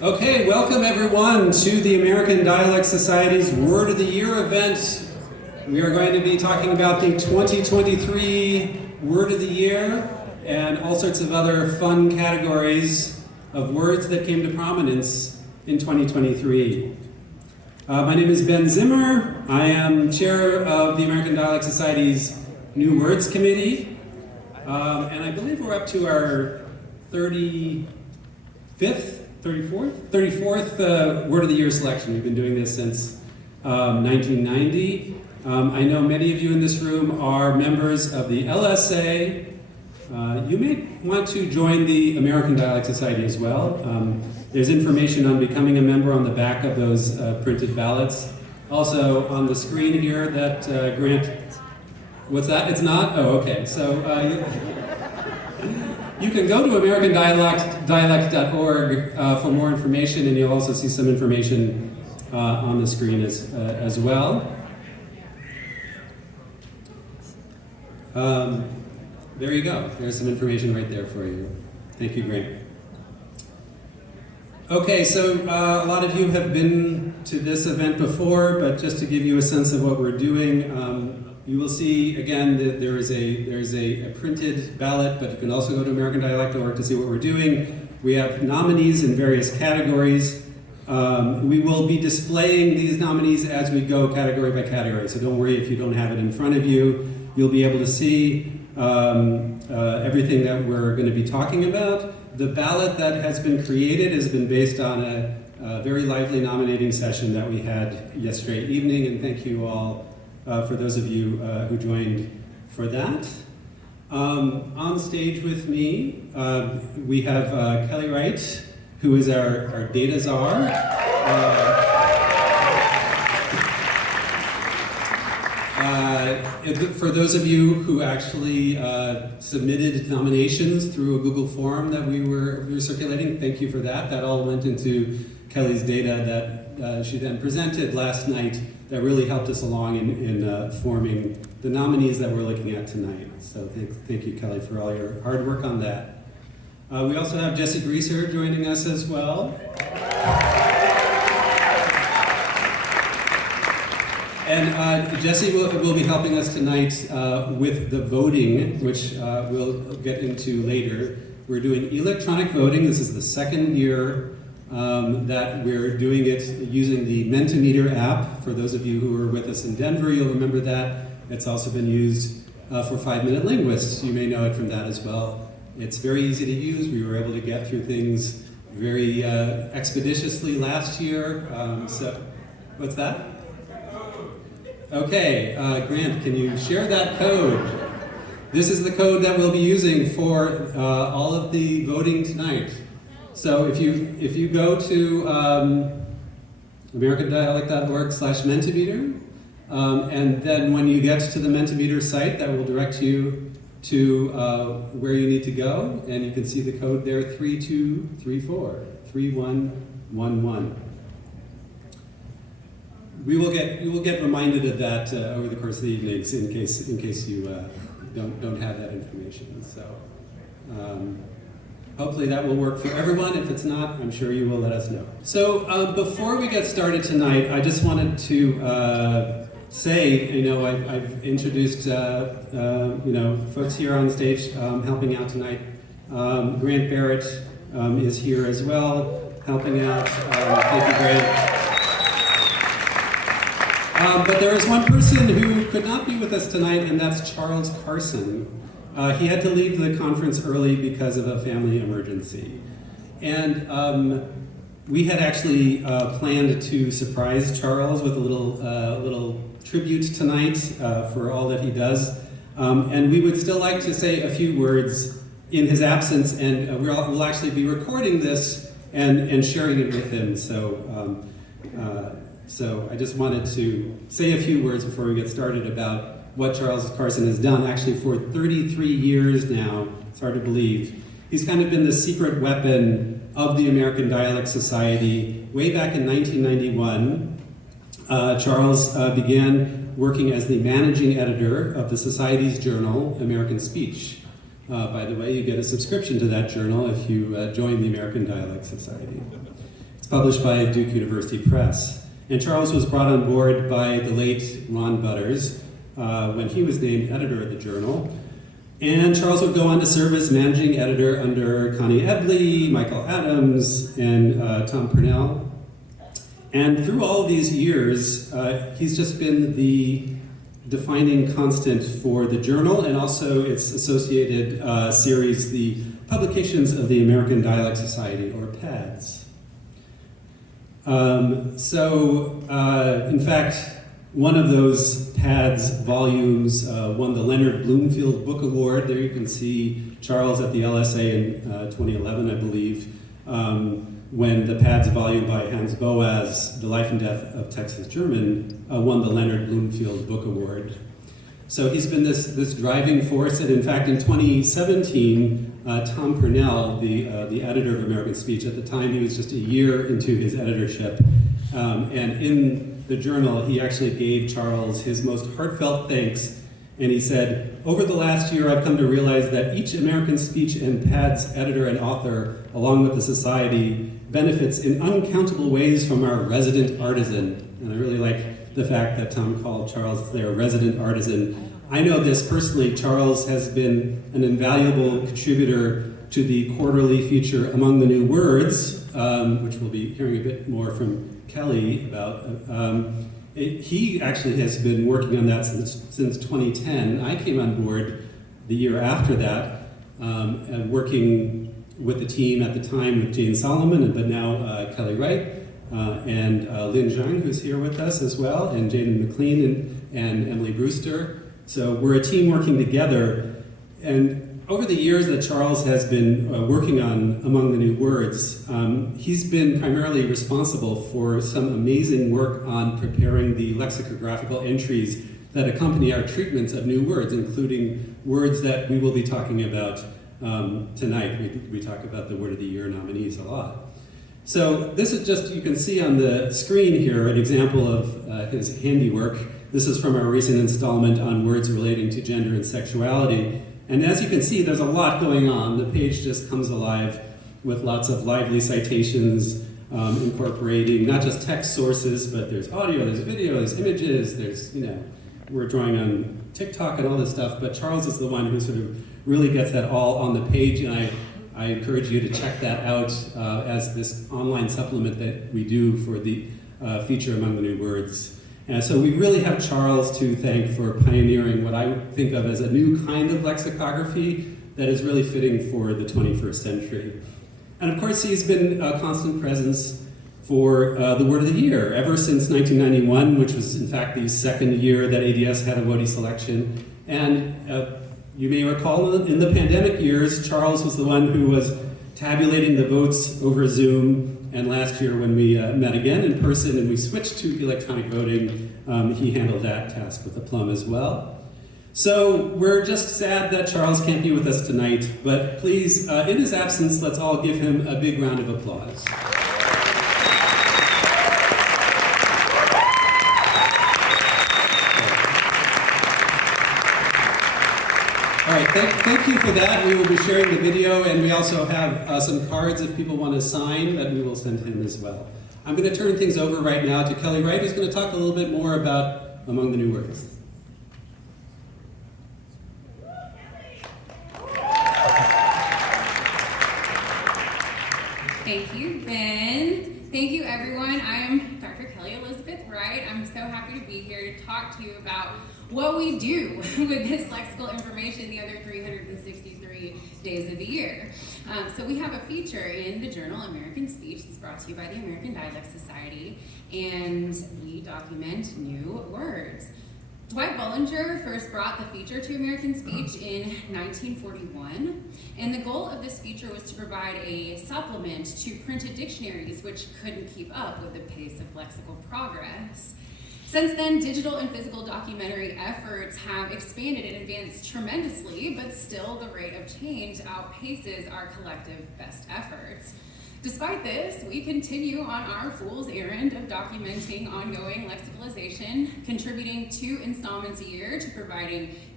Okay, welcome everyone to the American Dialect Society's Word of the Year event. We are going to be talking about the 2023 Word of the Year and all sorts of other fun categories of words that came to prominence in 2023. My name is Ben Zimmer. I am chair of the American Dialect Society's New Words Committee. And I believe we're up to our 34th Word of the Year selection. We've been doing this since 1990. I know many of you in this room are members of the LSA. You may want to join the American Dialect Society as well. There's information on becoming a member on the back of those printed ballots. Also on the screen here that Grant, what's that? It's not? Oh, okay. So you can go to AmericanDialect.org for more information, and you'll also see some information on the screen as well. There you go. There's some information right there for you. Thank you, Grant. Okay, so a lot of you have been to this event before, but just to give you a sense of what we're doing, you will see again that there's a printed ballot, but you can also go to AmericanDialect.org to see what we're doing. We have nominees in various categories. We will be displaying these nominees as we go category by category, so don't worry if you don't have it in front of you. You'll be able to see everything that we're going to be talking about. The ballot that has been created has been based on a very lively nominating session that we had yesterday evening, and thank you all for those of you who joined for that. On stage with me, we have Kelly Wright, who is our data czar. For those of you who actually submitted nominations through a Google form that we were circulating, thank you for that. That all went into Kelly's data that she then presented last night that really helped us along in forming the nominees that we're looking at tonight. So thank you, Kelly, for all your hard work on that. We also have Jesse Greaser joining us as well. And Jesse will be helping us tonight with the voting, which we'll get into later. We're doing electronic voting. This is the second year that we're doing it using the Mentimeter app. For those of you who were with us in Denver, you'll remember that. It's also been used for 5-Minute Linguists. You may know it from that as well. It's very easy to use. We were able to get through things very expeditiously last year. So, what's that? Okay, Grant, can you share that code? This is the code that we'll be using for all of the voting tonight. So if you go to AmericanDialect.org/Mentimeter, and then when you get to the Mentimeter site, that will direct you to where you need to go, and you can see the code there, 32343111. You will get reminded of that over the course of the evenings in case you don't have that information. So hopefully that will work for everyone. If it's not, I'm sure you will let us know. So before we get started tonight, I just wanted to say, I've introduced folks here on stage helping out tonight. Grant Barrett is here as well, helping out. Thank you, Grant. But there is one person who could not be with us tonight, and that's Charles Carson. He had to leave the conference early because of a family emergency. And we had actually planned to surprise Charles with a little tribute tonight for all that he does. And we would still like to say a few words in his absence, and we'll actually be recording this and sharing it with him. So I just wanted to say a few words before we get started about what Charles Carson has done actually for 33 years now. It's hard to believe. He's kind of been the secret weapon of the American Dialect Society. Way back in 1991, Charles began working as the managing editor of the Society's journal, American Speech. By the way, you get a subscription to that journal if you join the American Dialect Society. published by Duke University Press. And Charles was brought on board by the late Ron Butters when he was named editor of the journal. And Charles would go on to serve as managing editor under Connie Ebley, Michael Adams, and Tom Purnell. And through all these years, he's just been the defining constant for the journal and also its associated series, the Publications of the American Dialect Society, or PADS. In fact, one of those PADS volumes won the Leonard Bloomfield Book Award. There you can see Charles at the LSA in 2011, I believe, when the PADS volume by Hans Boas, The Life and Death of Texas German, won the Leonard Bloomfield Book Award. So he's been this driving force, and in fact in 2017, Tom Purnell, the editor of American Speech, at the time he was just a year into his editorship, and in the journal he actually gave Charles his most heartfelt thanks, and he said, "Over the last year I've come to realize that each American Speech and PADS editor and author, along with the society, benefits in uncountable ways from our resident artisan." And I really like the fact that Tom called Charles their resident artisan. I know this personally. Charles has been an invaluable contributor to the quarterly feature Among the New Words, which we'll be hearing a bit more from Kelly about. He actually has been working on that since 2010. I came on board the year after that, and working with the team at the time with Jane Solomon, but now Kelly Wright, and Lynn Zhang, who's here with us as well, and Jaden McLean and Emily Brewster. So we're a team working together. And over the years that Charles has been working on Among the New Words, he's been primarily responsible for some amazing work on preparing the lexicographical entries that accompany our treatments of new words, including words that we will be talking about tonight. We talk about the Word of the Year nominees a lot. So this is just, you can see on the screen here, an example of his handiwork. This is from our recent installment on words relating to gender and sexuality. And as you can see, there's a lot going on. The page just comes alive with lots of lively citations, incorporating not just text sources, but there's audio, there's video, there's images, there's, we're drawing on TikTok and all this stuff, but Charles is the one who sort of really gets that all on the page, and I encourage you to check that out as this online supplement that we do for the feature Among the New Words. And so we really have Charles to thank for pioneering what I think of as a new kind of lexicography that is really fitting for the 21st century. And of course, he's been a constant presence for the Word of the Year ever since 1991, which was in fact the second year that ADS had a WODI selection. And you may recall in the pandemic years, Charles was the one who was tabulating the votes over Zoom. And last year when we met again in person and we switched to electronic voting, he handled that task with aplomb as well. So we're just sad that Charles can't be with us tonight, but please, in his absence, let's all give him a big round of applause. All right, thank you for that. We will be sharing the video, and we also have some cards if people want to sign that we will send him as well. I'm going to turn things over right now to Kelly Wright, who's going to talk a little bit more about Among the New Words. Thank you, Ben. Thank you, everyone. I'm Dr. Kelly Elizabeth Wright. I'm so happy to be here to talk to you about what we do with this lexical information the other 363 days of the year. So we have a feature in the journal American Speech that's brought to you by the American Dialect Society, and we document new words. Dwight Bullinger first brought the feature to American Speech in 1941, and the goal of this feature was to provide a supplement to printed dictionaries which couldn't keep up with the pace of lexical progress. Since then, digital and physical documentary efforts have expanded and advanced tremendously, but still the rate of change outpaces our collective best efforts. Despite this, we continue on our fool's errand of documenting ongoing lexicalization, contributing 2 installments a year to providing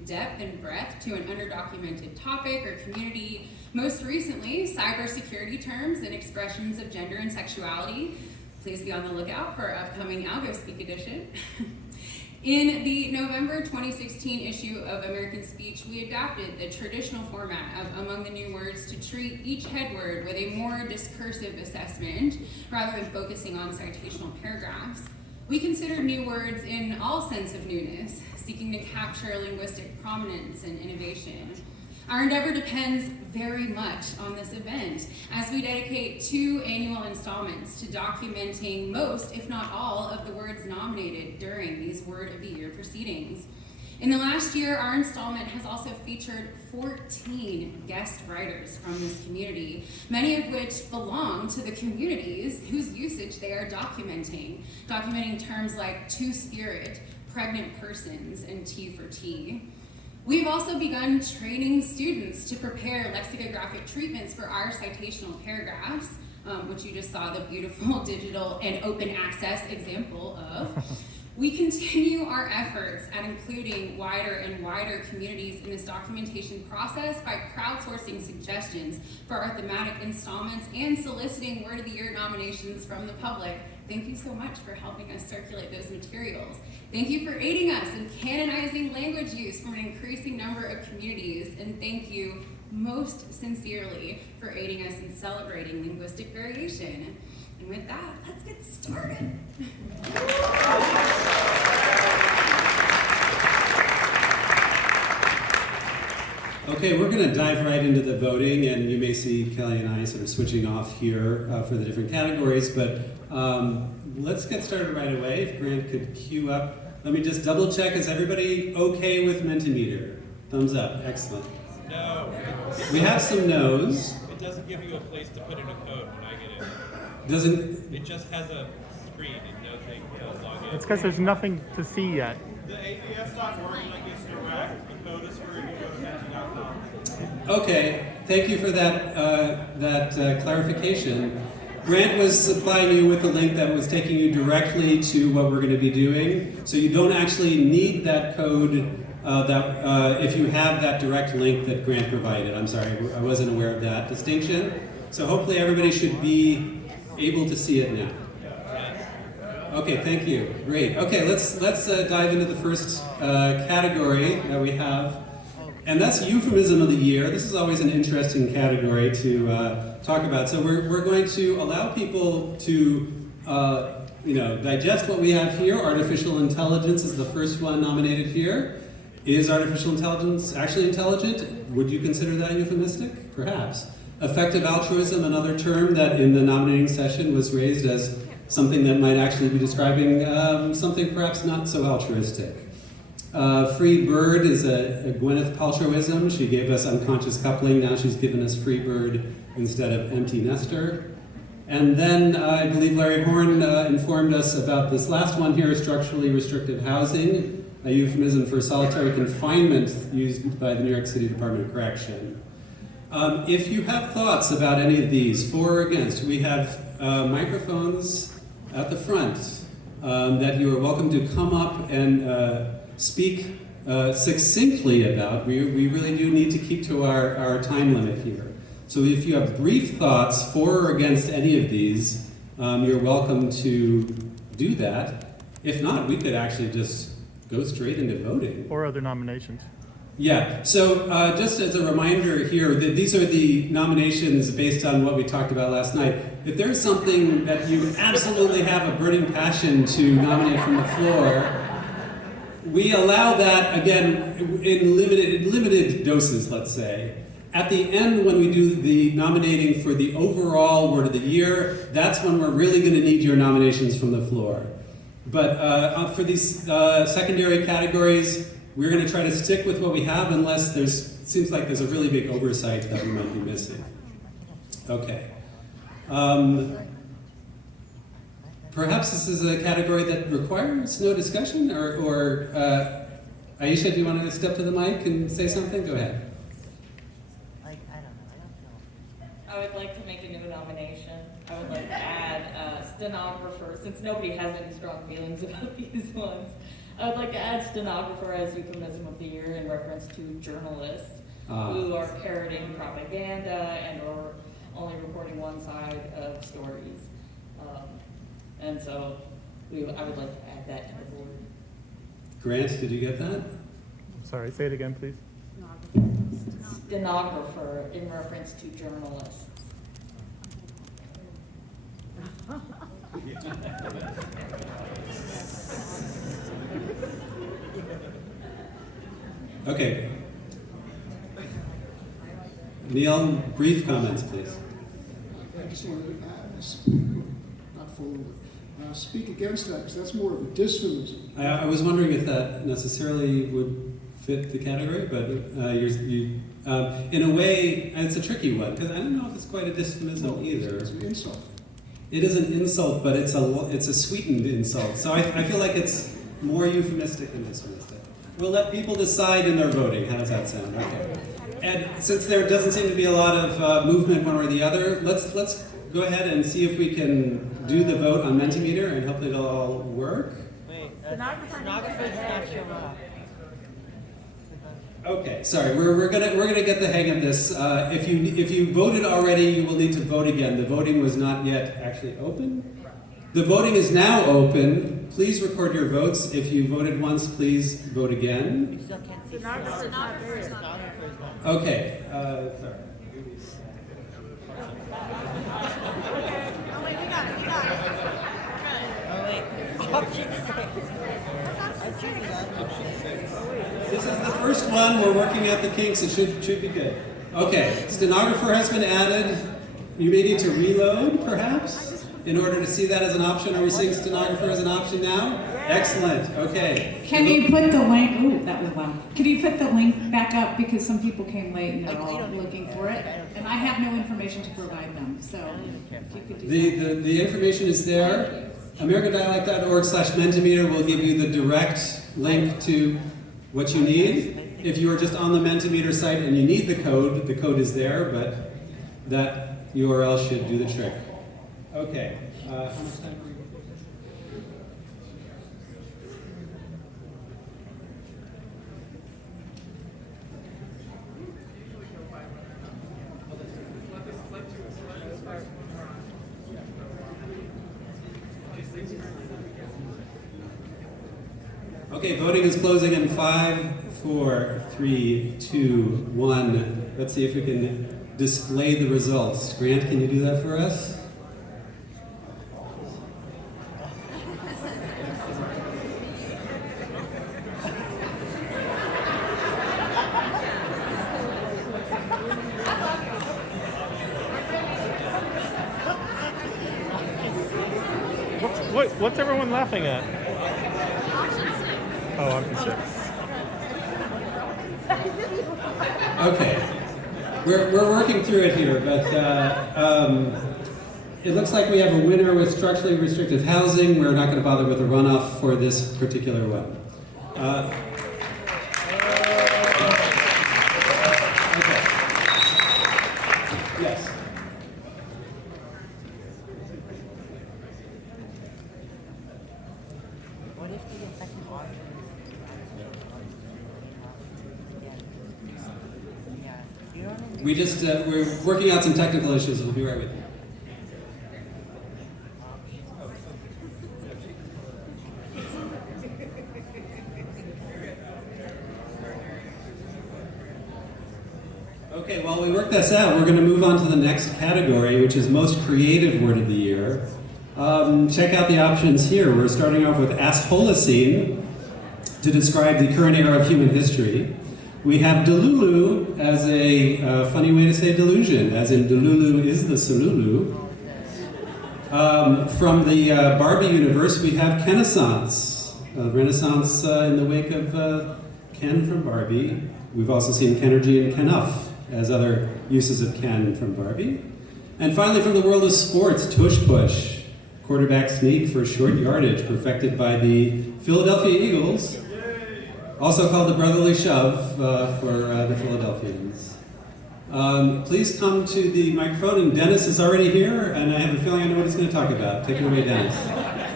depth and breadth to an underdocumented topic or community. Most recently, cybersecurity terms and expressions of gender and sexuality. Please be on the lookout for our upcoming Algo Speak edition. In the November 2016 issue of American Speech, we adapted the traditional format of Among the New Words to treat each head word with a more discursive assessment rather than focusing on citational paragraphs. We consider new words in all sense of newness, seeking to capture linguistic prominence and innovation. Our endeavor depends very much on this event, as we dedicate 2 annual installments to documenting most, if not all, of the words nominated during these Word of the Year proceedings. In the last year, our installment has also featured 14 guest writers from this community, many of which belong to the communities whose usage they are documenting terms like two-spirit, pregnant persons, and T for tea. We've also begun training students to prepare lexicographic treatments for our citational paragraphs, which you just saw the beautiful digital and open access example of. We continue our efforts at including wider and wider communities in this documentation process by crowdsourcing suggestions for our thematic installments and soliciting Word of the Year nominations from the public. Thank you so much for helping us circulate those materials. Thank you for aiding us in canonizing language use from an increasing number of communities, and thank you most sincerely for aiding us in celebrating linguistic variation. And with that, let's get started. Okay, we're going to dive right into the voting, and you may see Kelly and I sort of switching off here for the different categories, but let's get started right away. If Grant could queue up. Let me just double check. Is everybody okay with Mentimeter? Thumbs up. Excellent. No. We have some no's. It doesn't give you a place to put in a code when I get in. Doesn't? It just has a screen and nothing to log in. It's because there's nothing to see yet. The APS.org link is direct. The code is for you to go to Menti.com. Okay. Thank you for that clarification. Grant was supplying you with a link that was taking you directly to what we're going to be doing. So you don't actually need that code if you have that direct link that Grant provided. I'm sorry, I wasn't aware of that distinction. So hopefully everybody should be able to see it now. Okay, thank you. Great. Okay, let's dive into the first category that we have. And that's Euphemism of the Year. This is always an interesting category to talk about. So we're going to allow people to digest what we have here. Artificial intelligence is the first one nominated here. Is artificial intelligence actually intelligent? Would you consider that euphemistic? Perhaps. Effective altruism, another term that in the nominating session was raised as something that might actually be describing something perhaps not so altruistic. Free bird is a Gwyneth Paltrowism. She gave us unconscious coupling. Now she's given us free bird instead of empty nester. And then I believe Larry Horn informed us about this last one here, structurally restrictive housing, a euphemism for solitary confinement used by the New York City Department of Correction. If you have thoughts about any of these, for or against, we have microphones at the front that you are welcome to come up and speak succinctly about. We really do need to keep to our time limit here. So if you have brief thoughts for or against any of these, you're welcome to do that. If not, we could actually just go straight into voting. Or other nominations. Yeah, so just as a reminder here, these are the nominations based on what we talked about last night. If there's something that you absolutely have a burning passion to nominate from the floor, we allow that, again, in limited doses, let's say. At the end, when we do the nominating for the overall Word of the Year, that's when we're really going to need your nominations from the floor. But for these secondary categories, we're going to try to stick with what we have unless it seems like there's a really big oversight that we might be missing. Okay. Perhaps this is a category that requires no discussion, or Aisha, do you want to step to the mic and say something? Go ahead. I would like to make a new nomination. I would like to add stenographer, since nobody has any strong feelings about these ones. I would like to add stenographer as euphemism of the year in reference to journalists who are parroting propaganda and or only reporting one side of stories. And so I would like to add that to the board. Grant, did you get that? Sorry, say it again, please. Stenographer in reference to journalists. Okay. Neil, brief comments, please. I just wanted to add, not fully, speak against that, because that's more of a dysphonism. I was wondering if that necessarily would fit the category, but in a way, and it's a tricky one, because I don't know if it's quite a dysphonism either. It's an insult. It is an insult, but it's a sweetened insult. So I feel like it's more euphemistic than dysphonistic. We'll let people decide in their voting. How does that sound? Okay. And since there doesn't seem to be a lot of movement one way or the other, let's go ahead and see if we can do the vote on Mentimeter, and hopefully it'll all work. Okay, sorry, we're gonna get the hang of this. If you voted already, you will need to vote again. The voting was not yet actually open. The voting is now open. Please record your votes. If you voted once, please vote again. Okay, sorry. This is the first one. We're working out the kinks. It should be good. Okay, stenographer has been added. You may need to reload, perhaps, in order to see that as an option. Are we seeing stenographer as an option now? Excellent. Okay. Can you put the link? Ooh, that was loud. Can you put the link back up, because some people came late and they're all looking for it, and I have no information to provide them. So if you could do that. The information is there. AmericanDialect.org/Mentimeter will give you the direct link to what you need. If you are just on the Mentimeter site and you need the code is there, but that URL should do the trick. Okay. How much time are we? Okay, voting is closing in 5, 4, 3, 2, 1. Let's see if we can display the results. Grant, can you do that for us? What's everyone laughing at? Oh, option 6. Okay, we're working through it here, but it looks like we have a winner with structurally restricted housing. We're not going to bother with a runoff for this particular one. Okay. Yes. We're working out some technical issues. We'll be right with you. Okay, while we work this out, we're going to move on to the next category, which is most creative word of the year. Check out the options here. We're starting off with Asholocene to describe the current era of human history. We have Delulu as a funny way to say delusion, as in Delulu is the Solulu. From the Barbie universe, we have Kenaissance, Renaissance in the wake of Ken from Barbie. We've also seen Kenergy and Kenuff as other uses of Ken from Barbie. And finally, from the world of sports, Tush Push, quarterback sneak for short yardage, perfected by the Philadelphia Eagles. Also called the brotherly shove for the Philadelphians. Please come to the microphone, and Dennis is already here, and I have a feeling I know what he's going to talk about. Take it away, Dennis.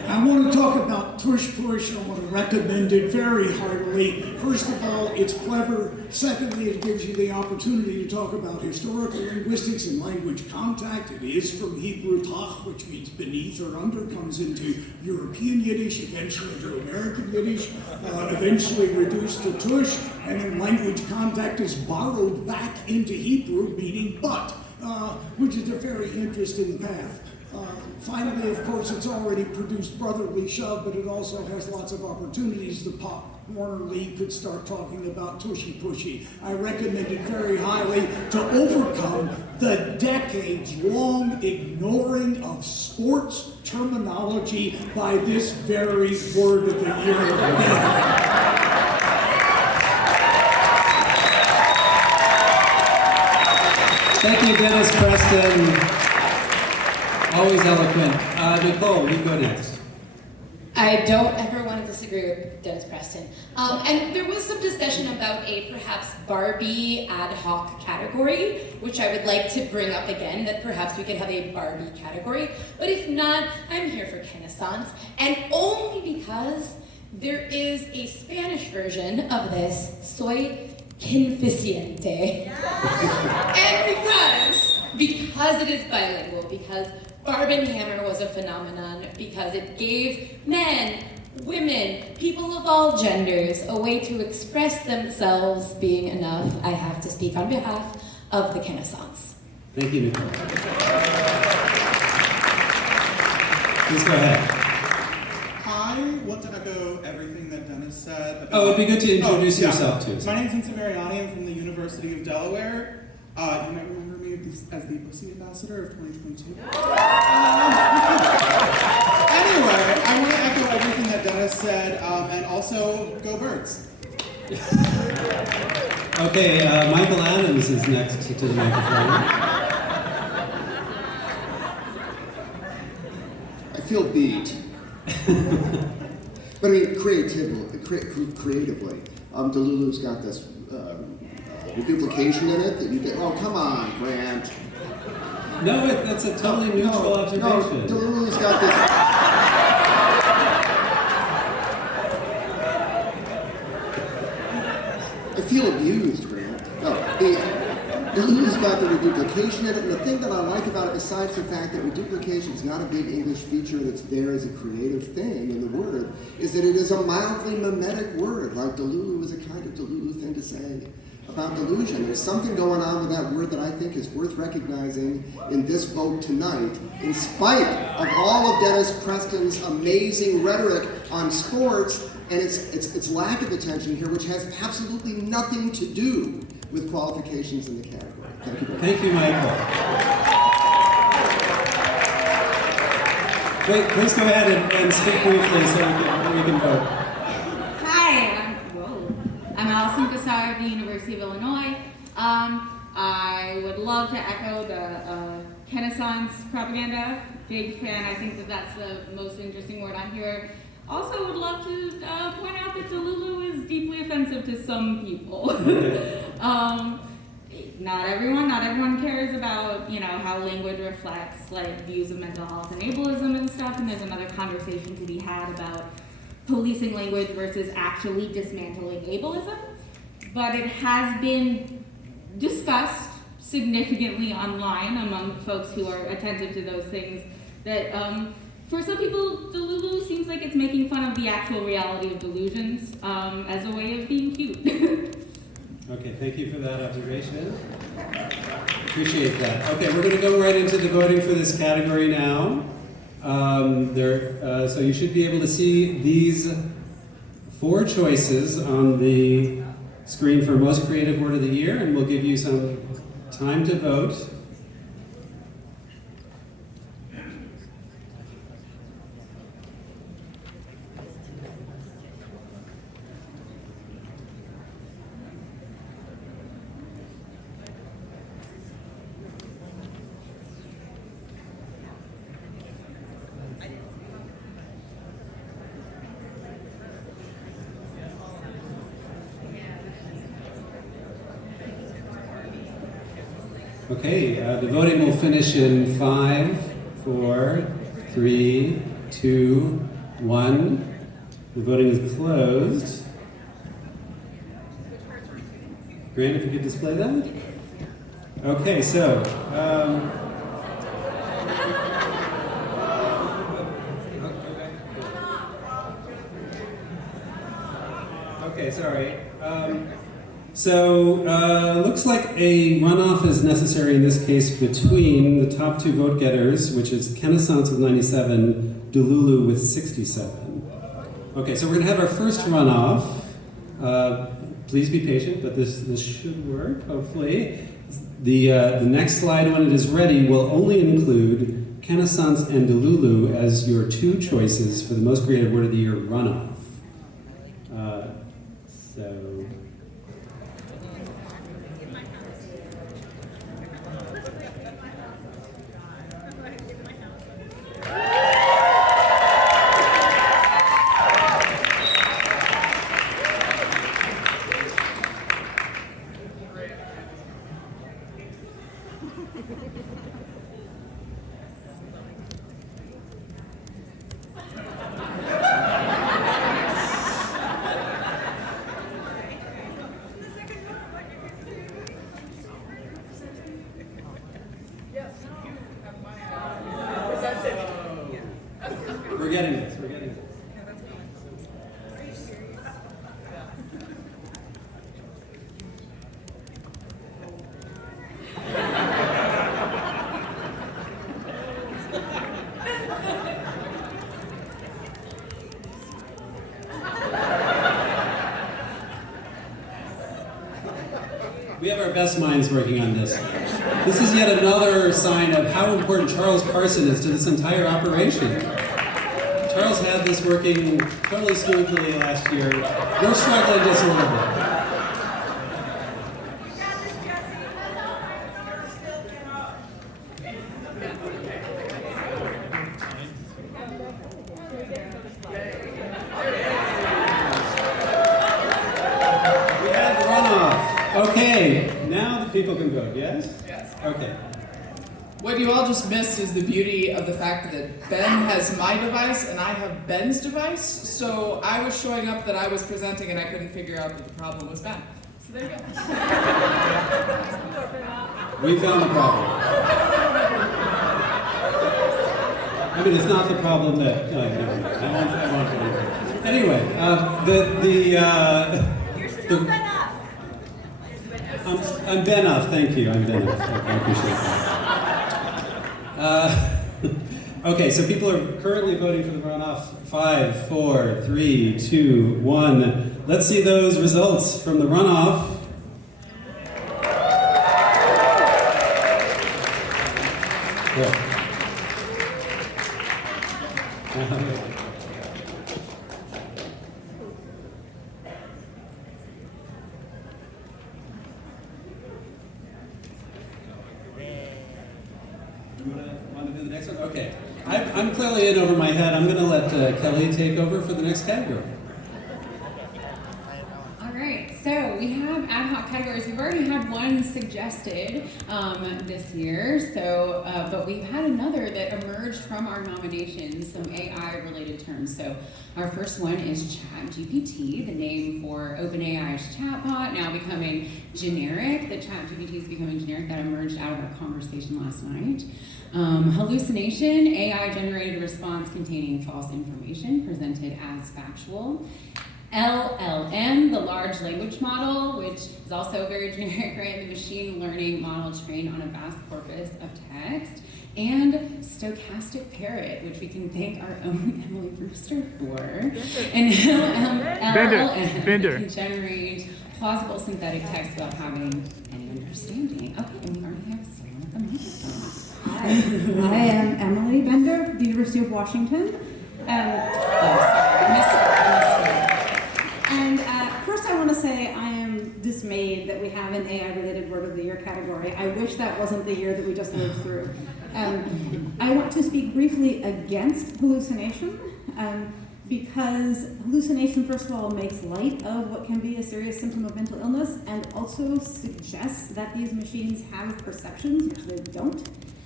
I want to talk about Tush Push. I want to recommend it very heartily. First of all, it's clever. Secondly, it gives you the opportunity to talk about historical linguistics and language contact. It is from Hebrew tach, which means beneath or under, comes into European Yiddish, eventually to American Yiddish, eventually reduced to Tush, and then language contact is borrowed back into Hebrew, meaning but, which is a very interesting path. Finally, of course, it's already produced brotherly shove, but it also has lots of opportunities. The Pop Warner League could start talking about tushy pushy. I recommend it very highly to overcome the decades-long ignoring of sports terminology by this very word of the year. Thank you, Dennis Preston. Always eloquent. Nicole, you go next. I don't ever want to disagree with Dennis Preston. And there was some discussion about a perhaps Barbie ad hoc category, which I would like to bring up again, that perhaps we could have a Barbie category. But if not, I'm here for Renaissance, and only because there is a Spanish version of this, soy conficiente. And because it is bilingual, because Barb and Hammer was a phenomenon, because it gave men, women, people of all genders a way to express themselves being enough, I have to speak on behalf of the Renaissance. Thank you, Nicole. Please go ahead. I want to echo everything that Dennis said. Oh, it'd be good to introduce yourself too. My name's Vincent Mariani. I'm from the University of Delaware. You might remember me as the Pussy Ambassador of 2022. Anyway, I want to echo everything that Dennis said, and also go Birds. Okay, Michael Adams is next to the microphone. I feel beat. But I mean, creatively. Delulu's got this duplication in it that you get. Oh, come on, Grant. No, that's a totally neutral observation. No, Delulu's got this. I feel abused, Grant. No, Delulu's got the reduplication in it, and the thing that I like about it, besides the fact that reduplication is not a big English feature that's there as a creative thing in the word, is that it is a mildly mimetic word, like Delulu is a kind of Delulu thing to say about delusion. There's something going on with that word that I think is worth recognizing in this vote tonight, in spite of all of Dennis Preston's amazing rhetoric on sports and its lack of attention here, which has absolutely nothing to do with qualifications in the category. Thank you very much. Thank you, Michael. Wait, please go ahead and speak briefly so we can vote. Hi, I'm Allison Casar of the University of Illinois. I would love to echo the Renaissance propaganda. Big fan. I think that that's the most interesting word on here. Also, would love to point out that Delulu is deeply offensive to some people. Not everyone cares about, how language reflects like views of mental health and ableism and stuff. And there's another conversation to be had about policing language versus actually dismantling ableism. But it has been discussed significantly online among folks who are attentive to those things that for some people, Delulu seems like it's making fun of the actual reality of delusions as a way of being cute. Okay, thank you for that observation. Appreciate that. Okay, we're going to go right into the voting for this category now. So you should be able to see these 4 choices on the screen for most creative word of the year, and we'll give you some time to vote. Okay, the voting will finish in 5, 4, 3, 2, 1. The voting is closed. Grant, if you could display that. Okay, so okay, sorry. Looks like a runoff is necessary in this case between the top two vote getters, which is Kennesaunce with 97, Delulu with 67. Okay, so we're going to have our first runoff. Please be patient, but this should work, hopefully. The next slide, when it is ready, will only include Kennesaunce and Delulu as your two choices for the most creative word of the year runoff. We're getting this. We have our best minds working on this. This is yet another sign of how important Charles Carson is to this entire operation. Charles had this working totally smoothly last year. We're struggling just a little bit. We had the runoff. Okay, now the people can vote, yes? Yes. Okay. What you all just missed is the beauty of the fact that Ben has my device and I have Ben's device. So I was showing up that I was presenting and I couldn't figure out that the problem was Ben. So there you go. We found the problem. I mean, it's not the problem that. No, never mind. I won't go into it. Anyway, You're still Ben Off. I'm Ben Off. Thank you. I'm Ben Off. I appreciate that. Okay, so people are currently voting for the runoff. 5, 4, 3, 2, 1. Let's see those results from the runoff. Cool. Want to do the next one? Okay. I'm clearly in over my head. I'm going to let Kelly take over for the next category. All right, so we have ad hoc categories. We've already had one suggested this year, but we've had another that emerged from our nominations, some AI-related terms. So our first one is ChatGPT, the name for OpenAI's chatbot, now becoming generic. The ChatGPT is becoming generic. That emerged out of our conversation last night. Hallucination, AI-generated response containing false information presented as factual. LLM, the large language model, which is also very generic, right? The machine learning model trained on a vast corpus of text. And stochastic parrot, which we can thank our own Emily Brewster for. And LLM can generate plausible synthetic text without having any understanding. Okay, and we already have someone at the microphone. Hi, I am Emily Bender from the University of Washington. And first I want to say I am dismayed that we have an AI-related Word of the Year category. I wish that wasn't the year that we just lived through. I want to speak briefly against hallucination, because hallucination, first of all, makes light of what can be a serious symptom of mental illness, and also suggests that these machines have perceptions, which they don't.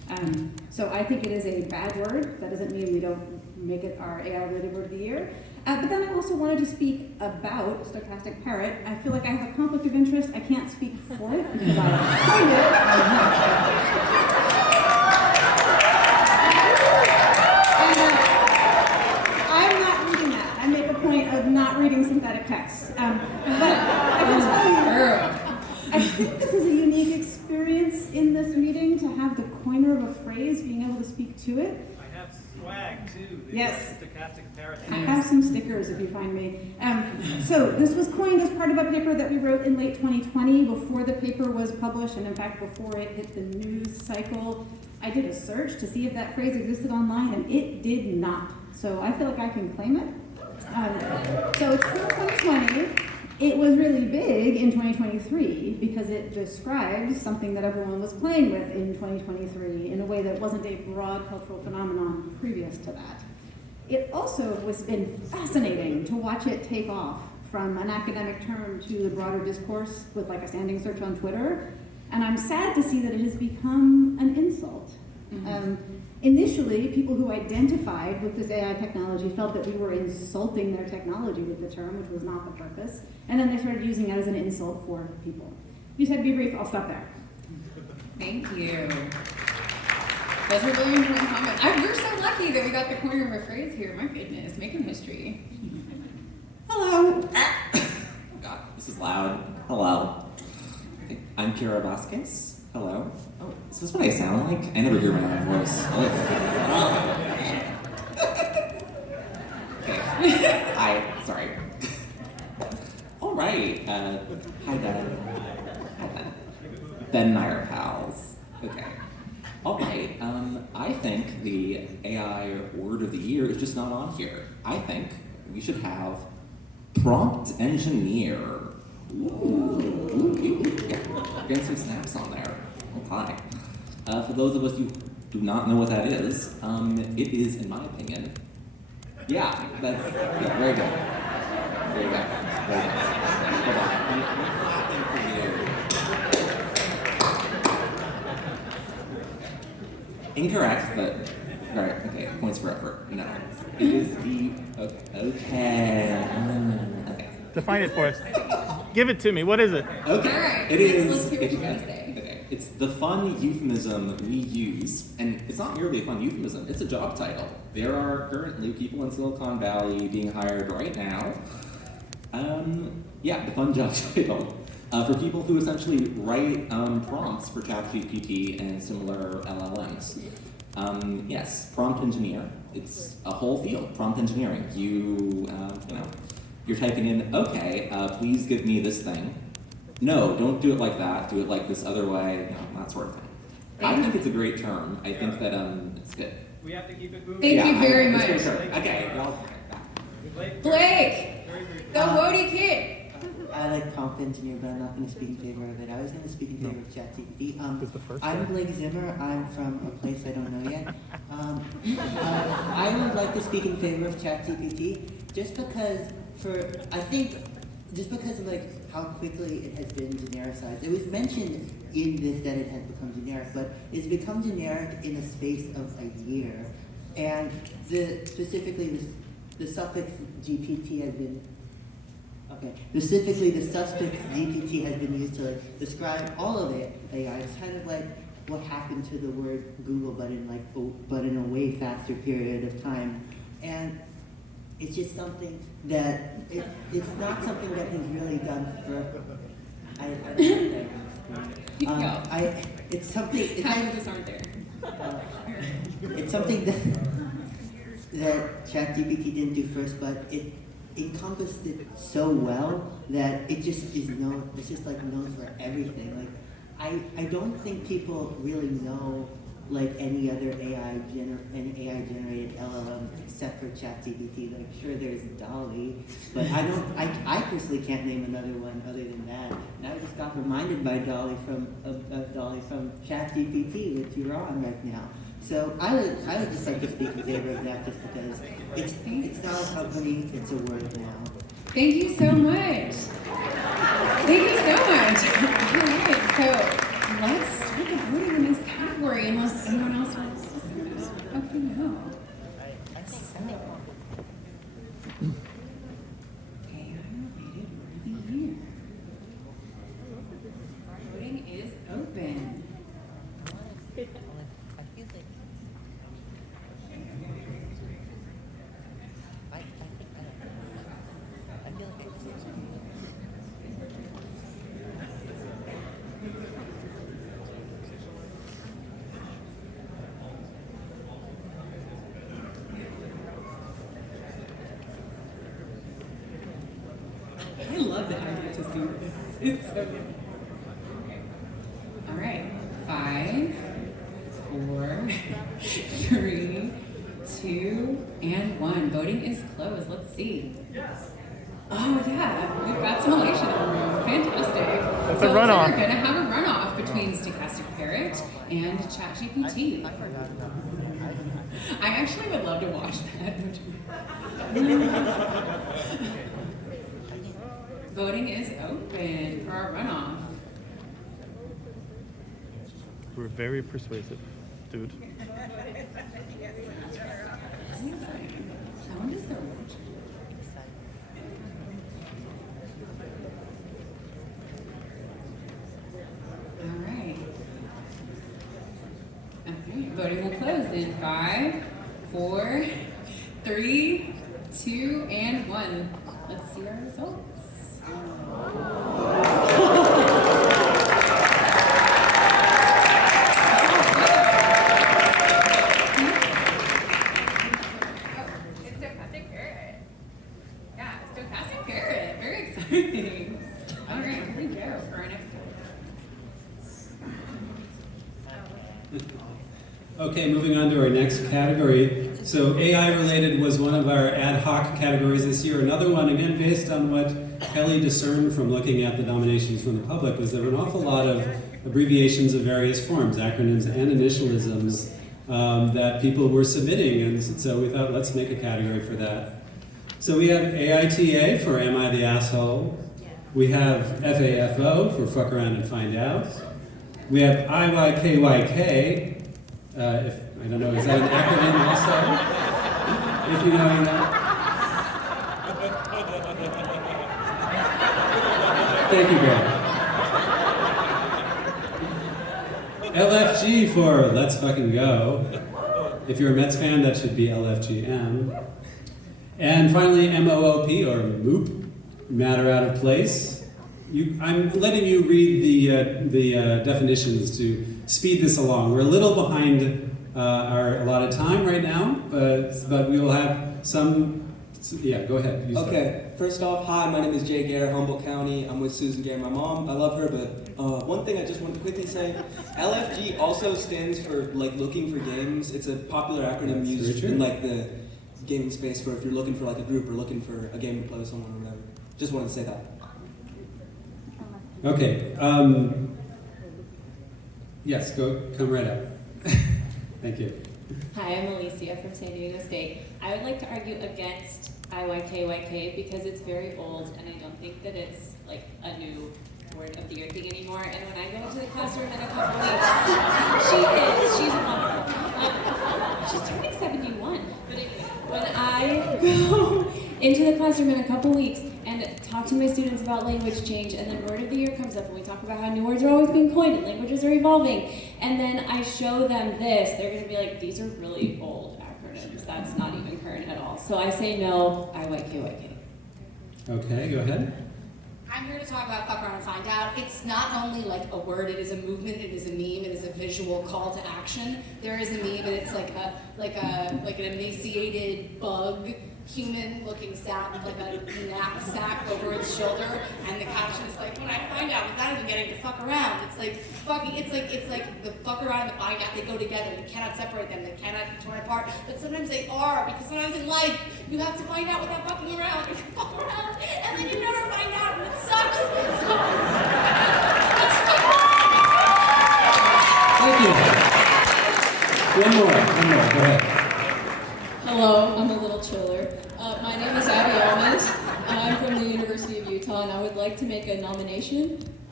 So I think it is a bad word. That doesn't mean we don't make it our AI-related word of the year. But then I also wanted to speak about stochastic parrot. I feel like I have a conflict of interest. I can't speak for it because I coined it. I'm not reading that. I make a point of not reading synthetic text. But I will tell you, I think this is a unique experience in this meeting to have the coiner of a phrase being able to speak to it. I have swag too. Yes. Stochastic parrot. I have some stickers if you find me. So this was coined as part of a paper that we wrote in late 2020 before the paper was published, and in fact before it hit the news cycle. I did a search to see if that phrase existed online, and it did not. So I feel like I can claim it. So it's from 2020. It was really big in 2023 because it describes something that everyone was playing with in 2023 in a way that wasn't a broad cultural phenomenon previous to that. It also has been fascinating to watch it take off from an academic term to the broader discourse with like a standing search on Twitter. And I'm sad to see that it has become an insult. Initially, people who identified with this AI technology felt that we were insulting their technology with the term, which was not the purpose. And then they started using it as an insult for people. You said be brief, I'll stop there. Thank you. Those were really important comments. We're so lucky that we got the corner of a phrase here. My goodness, making history. Hello. God, this is loud. Hello. Okay, I'm Kira Vasquez. Hello. Oh, is this what I sound like? I never hear my own voice. Okay. Hi. Sorry. All right. Hi, Ben. Hi, Ben. Ben and I are pals. Okay. All right. I think the AI word of the year is just not on here. I think we should have prompt engineer. Ooh. Yeah. Getting some snaps on there. Okay. For those of us who do not know what that is, it is, in my opinion, yeah, that's, yeah, very good. Very good. Very good. Hold on. Incorrect, but, right, okay, points for effort. No. It is the, okay. Okay. Define it for us. Give it to me. What is it? All Okay. right. It is. Let's hear what you're going to say. Okay. It's the fun euphemism we use, and it's not merely a fun euphemism, it's a job title. There are currently people in Silicon Valley being hired right now. Yeah, the fun job title. For people who essentially write prompts for ChatGPT and similar LLMs. Yes, prompt engineer. It's a whole field, prompt engineering. You know, you're typing in, okay, please give me this thing. No, don't do it like that. Do it like this other way. You know, that sort of thing. I think it's a great term. I think that it's good. We have to keep it moving. Thank you very much. It's a good term. Okay, y'all. Blake, the Wody kid. I like prompt engineer, but I'm not going to speak in favor of it. I was going to speak in favor of ChatGPT. I'm Blake Zimmer. I'm from a place I don't know yet. I would like to speak in favor of ChatGPT just because of like how quickly it has been genericized. It was mentioned in this that it has become generic, but it's become generic in a space of a year. And specifically the suffix GPT has been GPT has been used to like describe all of it. AI. It's kind of like what happened to the word Google, but in a way faster period of time. And it's just something that it's not something that he's really done for. I don't know. It's something. Half of us aren't there. It's something that ChatGPT didn't do first, but it encompassed it so well that it just is known. It's just like known for everything. Like I don't think people really know like any other AI generated LLM except for ChatGPT. Like sure there's DALL-E, but I personally can't name another one other than that. And I just got reminded by DALL-E from ChatGPT, which you're on right now. So I would just like to speak in favor of that just because it's not a company, it's a word now. Thank you so much. Thank you so much. All right, so let's start the voting in this category. category unless anyone else wants to say that. Okay, no. AI-related word of the year. Voting is open. I love that I get to see this. It's so good. All right. 5, 4, 3, 2, and 1. Voting is closed. Let's see. Oh yeah, we've got some elation in the room. Fantastic. That's So a we're runoff. going to have a runoff between Stochastic Parrot and ChatGPT. I actually would love to watch that. Voting is open for our runoff. We're very persuasive, dude. I wonder if they're watching. All right. Okay, voting will close in 5, 4, 3, 2, and 1. Let's see our results. It's Stochastic Parrot. Yeah, Stochastic Parrot. Very exciting. All right, here we go for our next one. Okay, moving on to our next category. So AI related was one of our ad hoc categories this year. Another one, again, based on what Kelly discerned from looking at the nominations from the public, was there were an awful lot of abbreviations of various forms, acronyms and initialisms, that people were submitting. And so we thought, let's make a category for that. So we have AITA for Am I the Asshole? We have FAFO for Fuck Around and Find Out. We have IYKYK. If I don't know, is that an acronym also? If you know, you know. Thank you, Greg. LFG for Let's Fucking Go. If you're a Mets fan, that should be LFGM. And finally, MOOP or MOOP, Matter Out of Place. I'm letting you read the definitions to speed this along. We're a little behind our allotted time right now, but we will have some. Yeah, go ahead. You start. Okay, first off, hi, my name is Jay Gare, Humboldt County. I'm with Susan Gare, my mom. I love her, but one thing I just want to quickly say, LFG also stands for like looking for games. It's a popular acronym used in like the gaming space for if you're looking for like a group or looking for a game to play with someone or whatever. Just wanted to say that. Okay. Yes, come right up. Thank you. Hi, I'm Alicia from San Diego State. I would like to argue against IYKYK because it's very old and I don't think that it's like a new word of the year thing anymore. And when I go into the classroom in a couple weeks, she's wonderful. She's turning 71. But anyway, when I go into the classroom in a couple weeks and talk to my students about language change, and then word of the year comes up and we talk about how new words are always being coined and languages are evolving, and then I show them this, they're going to be like, these are really old acronyms. That's not even current at all. So I say no, IYKYK. Okay, go ahead. I'm here to talk about Fuck Around and Find Out. It's not only like a word, it is a movement, it is a meme, it is a visual call to action. There is a meme and it's like an emaciated bug, human-looking sack with like a knapsack over its shoulder, and the caption is like, when I find out without even getting to fuck around. It's like fucking, it's like the fuck around and the find out, they go together. You cannot separate them, they cannot be torn apart, but sometimes they are, because sometimes in life, you have to find out without fucking around. You fuck around, and then you never find out, and it sucks. Thank you. One more, go ahead. Hello, I'm a little chiller. My name is Abby Almas. I'm from the University of Utah, and I would like to make a nomination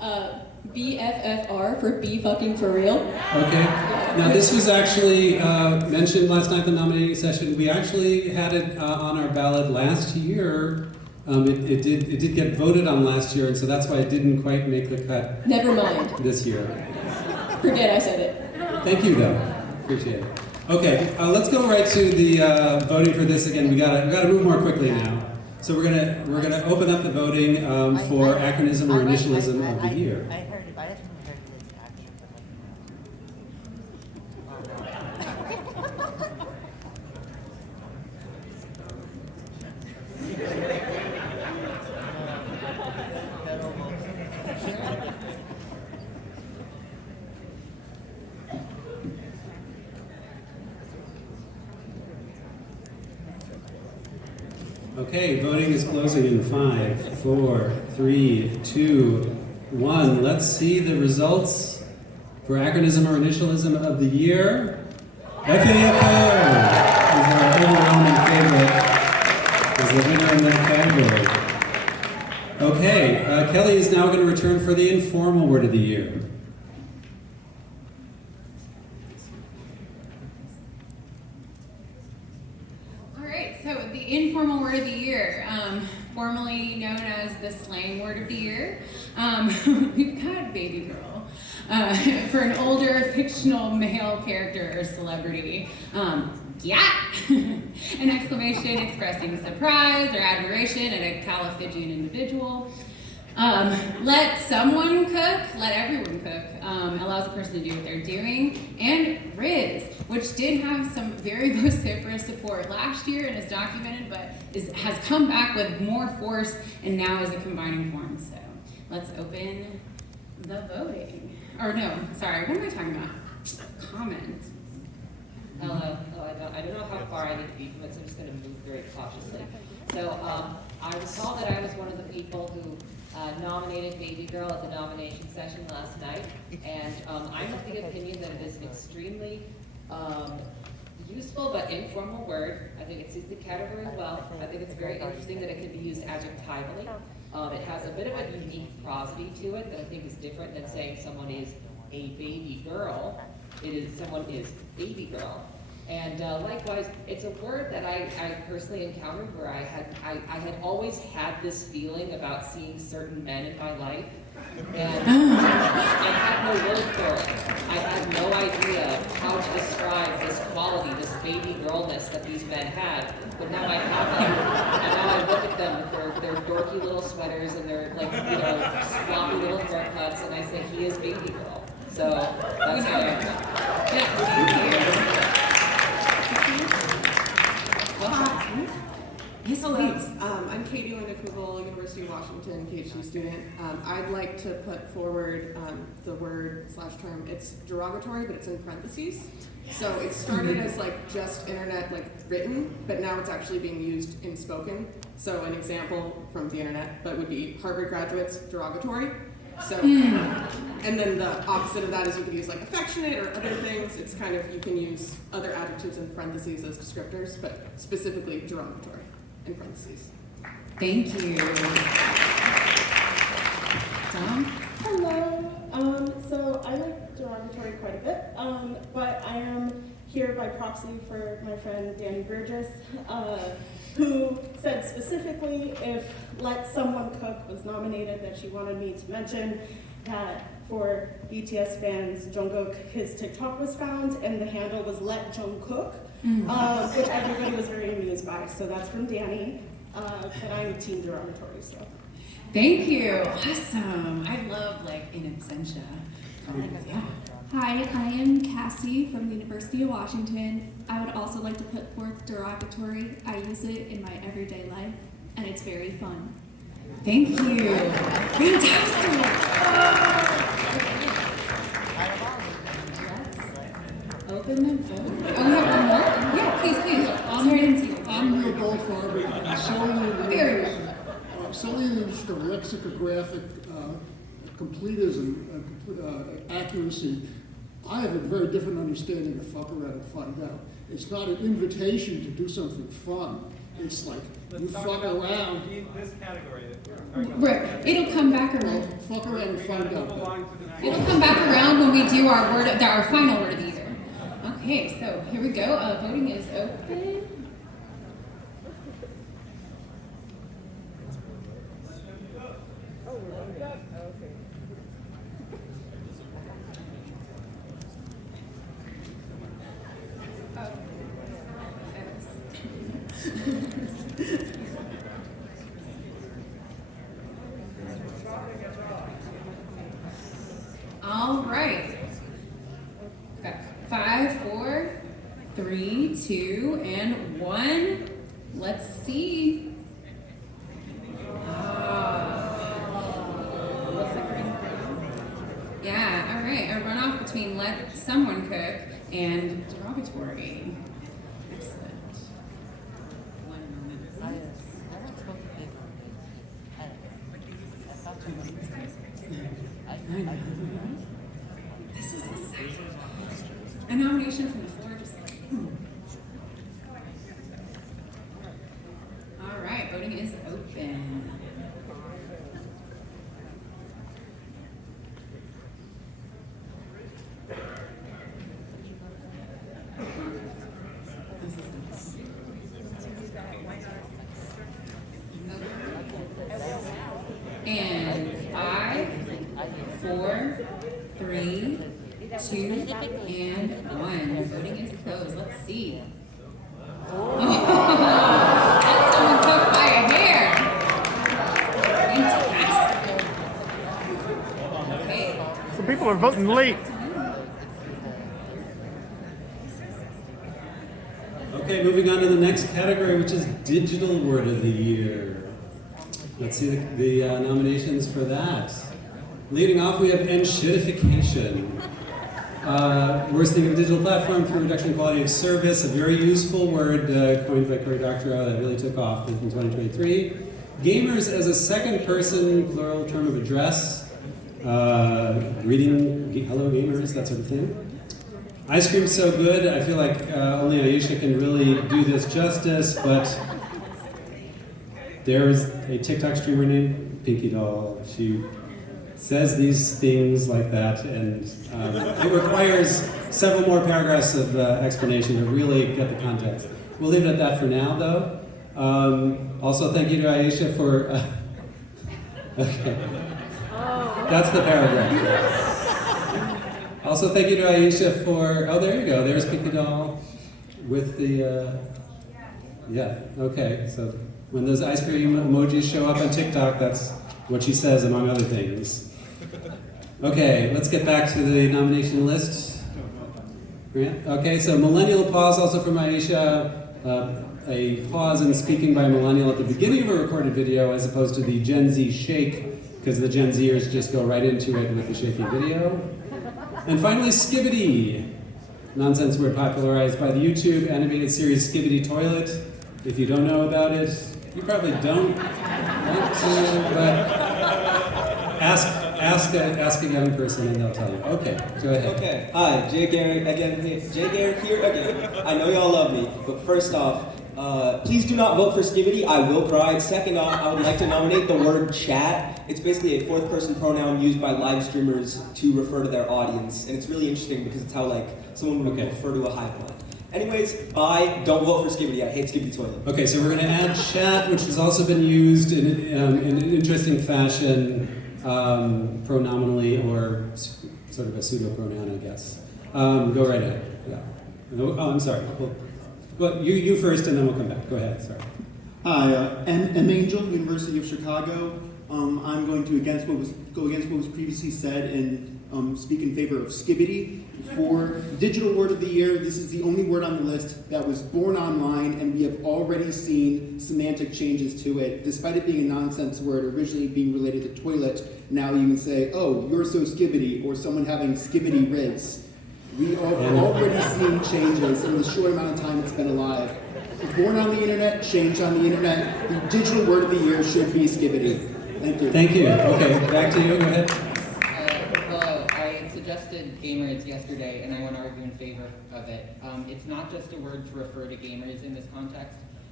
BFFR for be fucking for real. Okay. Now this was actually mentioned last night in the nominating session. We actually had it on our ballot last year. It did get voted on last year, and so that's why it didn't quite make the cut. Never mind. This year. Forget I said it. Thank you, though. Appreciate it. Okay, let's go right to the voting for this again. We gotta move more quickly now. So we're gonna open up the voting for acronym or initialism of the year. I heard it, but I just haven't heard the action. Okay, voting is closing in 5, 4, 3, 2, 1. Let's see the results for acronym or initialism of the year. FAFO is our overwhelming favorite, is the winner in that category. Okay, Kelly is now going to return for the informal word of the year. So the informal word of the year, formerly known as the slang word of the year, we've got baby girl. For an older fictional male character or celebrity, yeah! An exclamation expressing surprise or admiration at a Californian individual. Let someone cook, let everyone cook, allows a person to do what they're doing. And Riz, which did have some very vociferous support last year and is documented, but has come back with more force and now is a combining form. So let's open the voting. Or no, sorry, what am I talking about? Comment. Hello. Oh, I don't know how far I need to be from it, so I'm just going to move very cautiously. So I recall that I was one of the people who nominated Baby Girl at the nomination session last night, and I'm of the opinion that it is an extremely useful but informal word. I think it suits the category well. I think it's very interesting that it can be used adjectively. It has a bit of a unique prosody to it that I think is different than saying someone is a baby girl. It is someone is baby girl. And likewise, it's a word that I personally encountered where I had always had this feeling about seeing certain men in my life, and I had no word for it. I had no idea how to describe this quality, this baby girlness that these men had. But now I have them, and now I look at them with their dorky little sweaters and their sloppy little haircuts, and I say he is baby girl. So that's how I am. Yes, please. I'm Katie Linda-Kugel, University of Washington, PhD student. I'd like to put forward the word/term. It's derogatory, but it's in parentheses. So it started as just internet written, but now it's actually being used in spoken. So an example from the internet, but would be Harvard graduates, derogatory. So, and then the opposite of that is you could use affectionate or other things. It's kind of, you can use other adjectives in parentheses as descriptors, but specifically derogatory in parentheses. Thank you. Tom? Hello. So I like derogatory quite a bit, but I am here by proxy for my friend Danny Burgess, who said specifically if Let Someone Cook was nominated, that she wanted me to mention that for BTS fans, Jungkook, his TikTok was found and the handle was Let Jungkook, which everybody was very amused by. So that's from Danny, but I'm team derogatory, so. Thank you. Awesome. I love in absentia. Yeah. Hi, I am Cassie from the University of Washington. I would also like to put forth derogatory. I use it in my everyday life, and it's very fun. Thank you. Fantastic. Open the vote. Oh, we have one more? Yeah, please. I'm Neil Goldfarb, solely in the lexicographic completism, accuracy. I have a very different understanding of fuck around and find out. It's not an invitation to do something fun. It's like, you Let's talk fuck about around. this category that we're talking about. Right. It'll come back around. Fuck around and find out. It'll come back around when we do our our final word of the year. Okay, so here we go. Voting is open. All right. Got 5, 4, 3, 2, and 1. Let's see. Looks like we're gonna yeah, all right. A runoff between let someone cook and derogatory. Excellent. One moment. I know. This is exciting. A nomination from the floor, just like, All right, voting is open. And 5, 4, 3, 2, and 1. Voting is closed. Let's see. That's someone took by a hair. Fantastic. Okay. Some people are voting late. Okay, moving on to the next category, which is Digital Word of the Year. Let's see the nominations for that. Leading off, we have enshittification. Worsening of digital platform through reduction in quality of service, a very useful word coined by Cory Doctorow that really took off in 2023. Gamers as a second person, plural term of address. Greeting, hello gamers, that sort of thing. Ice cream's so good, I feel like only Aisha can really do this justice, but there's a TikTok streamer named Pinky Doll. She says these things like that, and it requires several more paragraphs of explanation to really get the context. We'll leave it at that for now, though. Also, thank you to Aisha for... okay. That's the paragraph. Also, thank you to Aisha for... Oh, there you go. There's Pinky Doll with the... yeah, okay. So when those ice cream emojis show up on TikTok, that's what she says, among other things. Okay, let's get back to the nomination list. Grant? Okay, so millennial pause also from Aisha. A pause in speaking by a millennial at the beginning of a recorded video as opposed to the Gen Z shake, because the Gen Zers just go right into it with the shaking video. And finally, Skibbity. Nonsense word popularized by the YouTube animated series Skibbity Toilet. If you don't know about it, you probably don't want to, but ask a young person and they'll tell you. Okay, go ahead. Okay, hi, Jay Garrett again. Jay Garrett here again. I know y'all love me, but first off, please do not vote for Skibbity. I will cry. Second off, I would like to nominate the word chat. It's basically a fourth person pronoun used by live streamers to refer to their audience, and it's really interesting because it's how like someone would refer to a hive mind. Anyways, bye. Don't vote for Skibbity. I hate Skibbity Toilet. Okay, so we're going to add chat, which has also been used in an interesting fashion, pronominally or sort of a pseudo pronoun, I guess. Go right ahead. Yeah. Oh, I'm sorry. Well, you first, and then we'll come back. Go ahead. Sorry. Hi, M. Angel, University of Chicago. I'm going to go against what was previously said and speak in favor of Skibbity. For Digital Word of the Year, this is the only word on the list that was born online, and we have already seen semantic changes to it. Despite it being a nonsense word, originally being related to toilet, now you can say, oh, you're so Skibbity, or someone having Skibbity ribs. We have already seen changes in the short amount of time it's been alive. It's born on the internet, changed on the internet. The Digital Word of the Year should be Skibbity. Thank you. Thank you. Okay, back to you. Go ahead. Well, I suggested gamers yesterday, and I want to argue in favor of it. It's not just a word to refer to gamers in this context.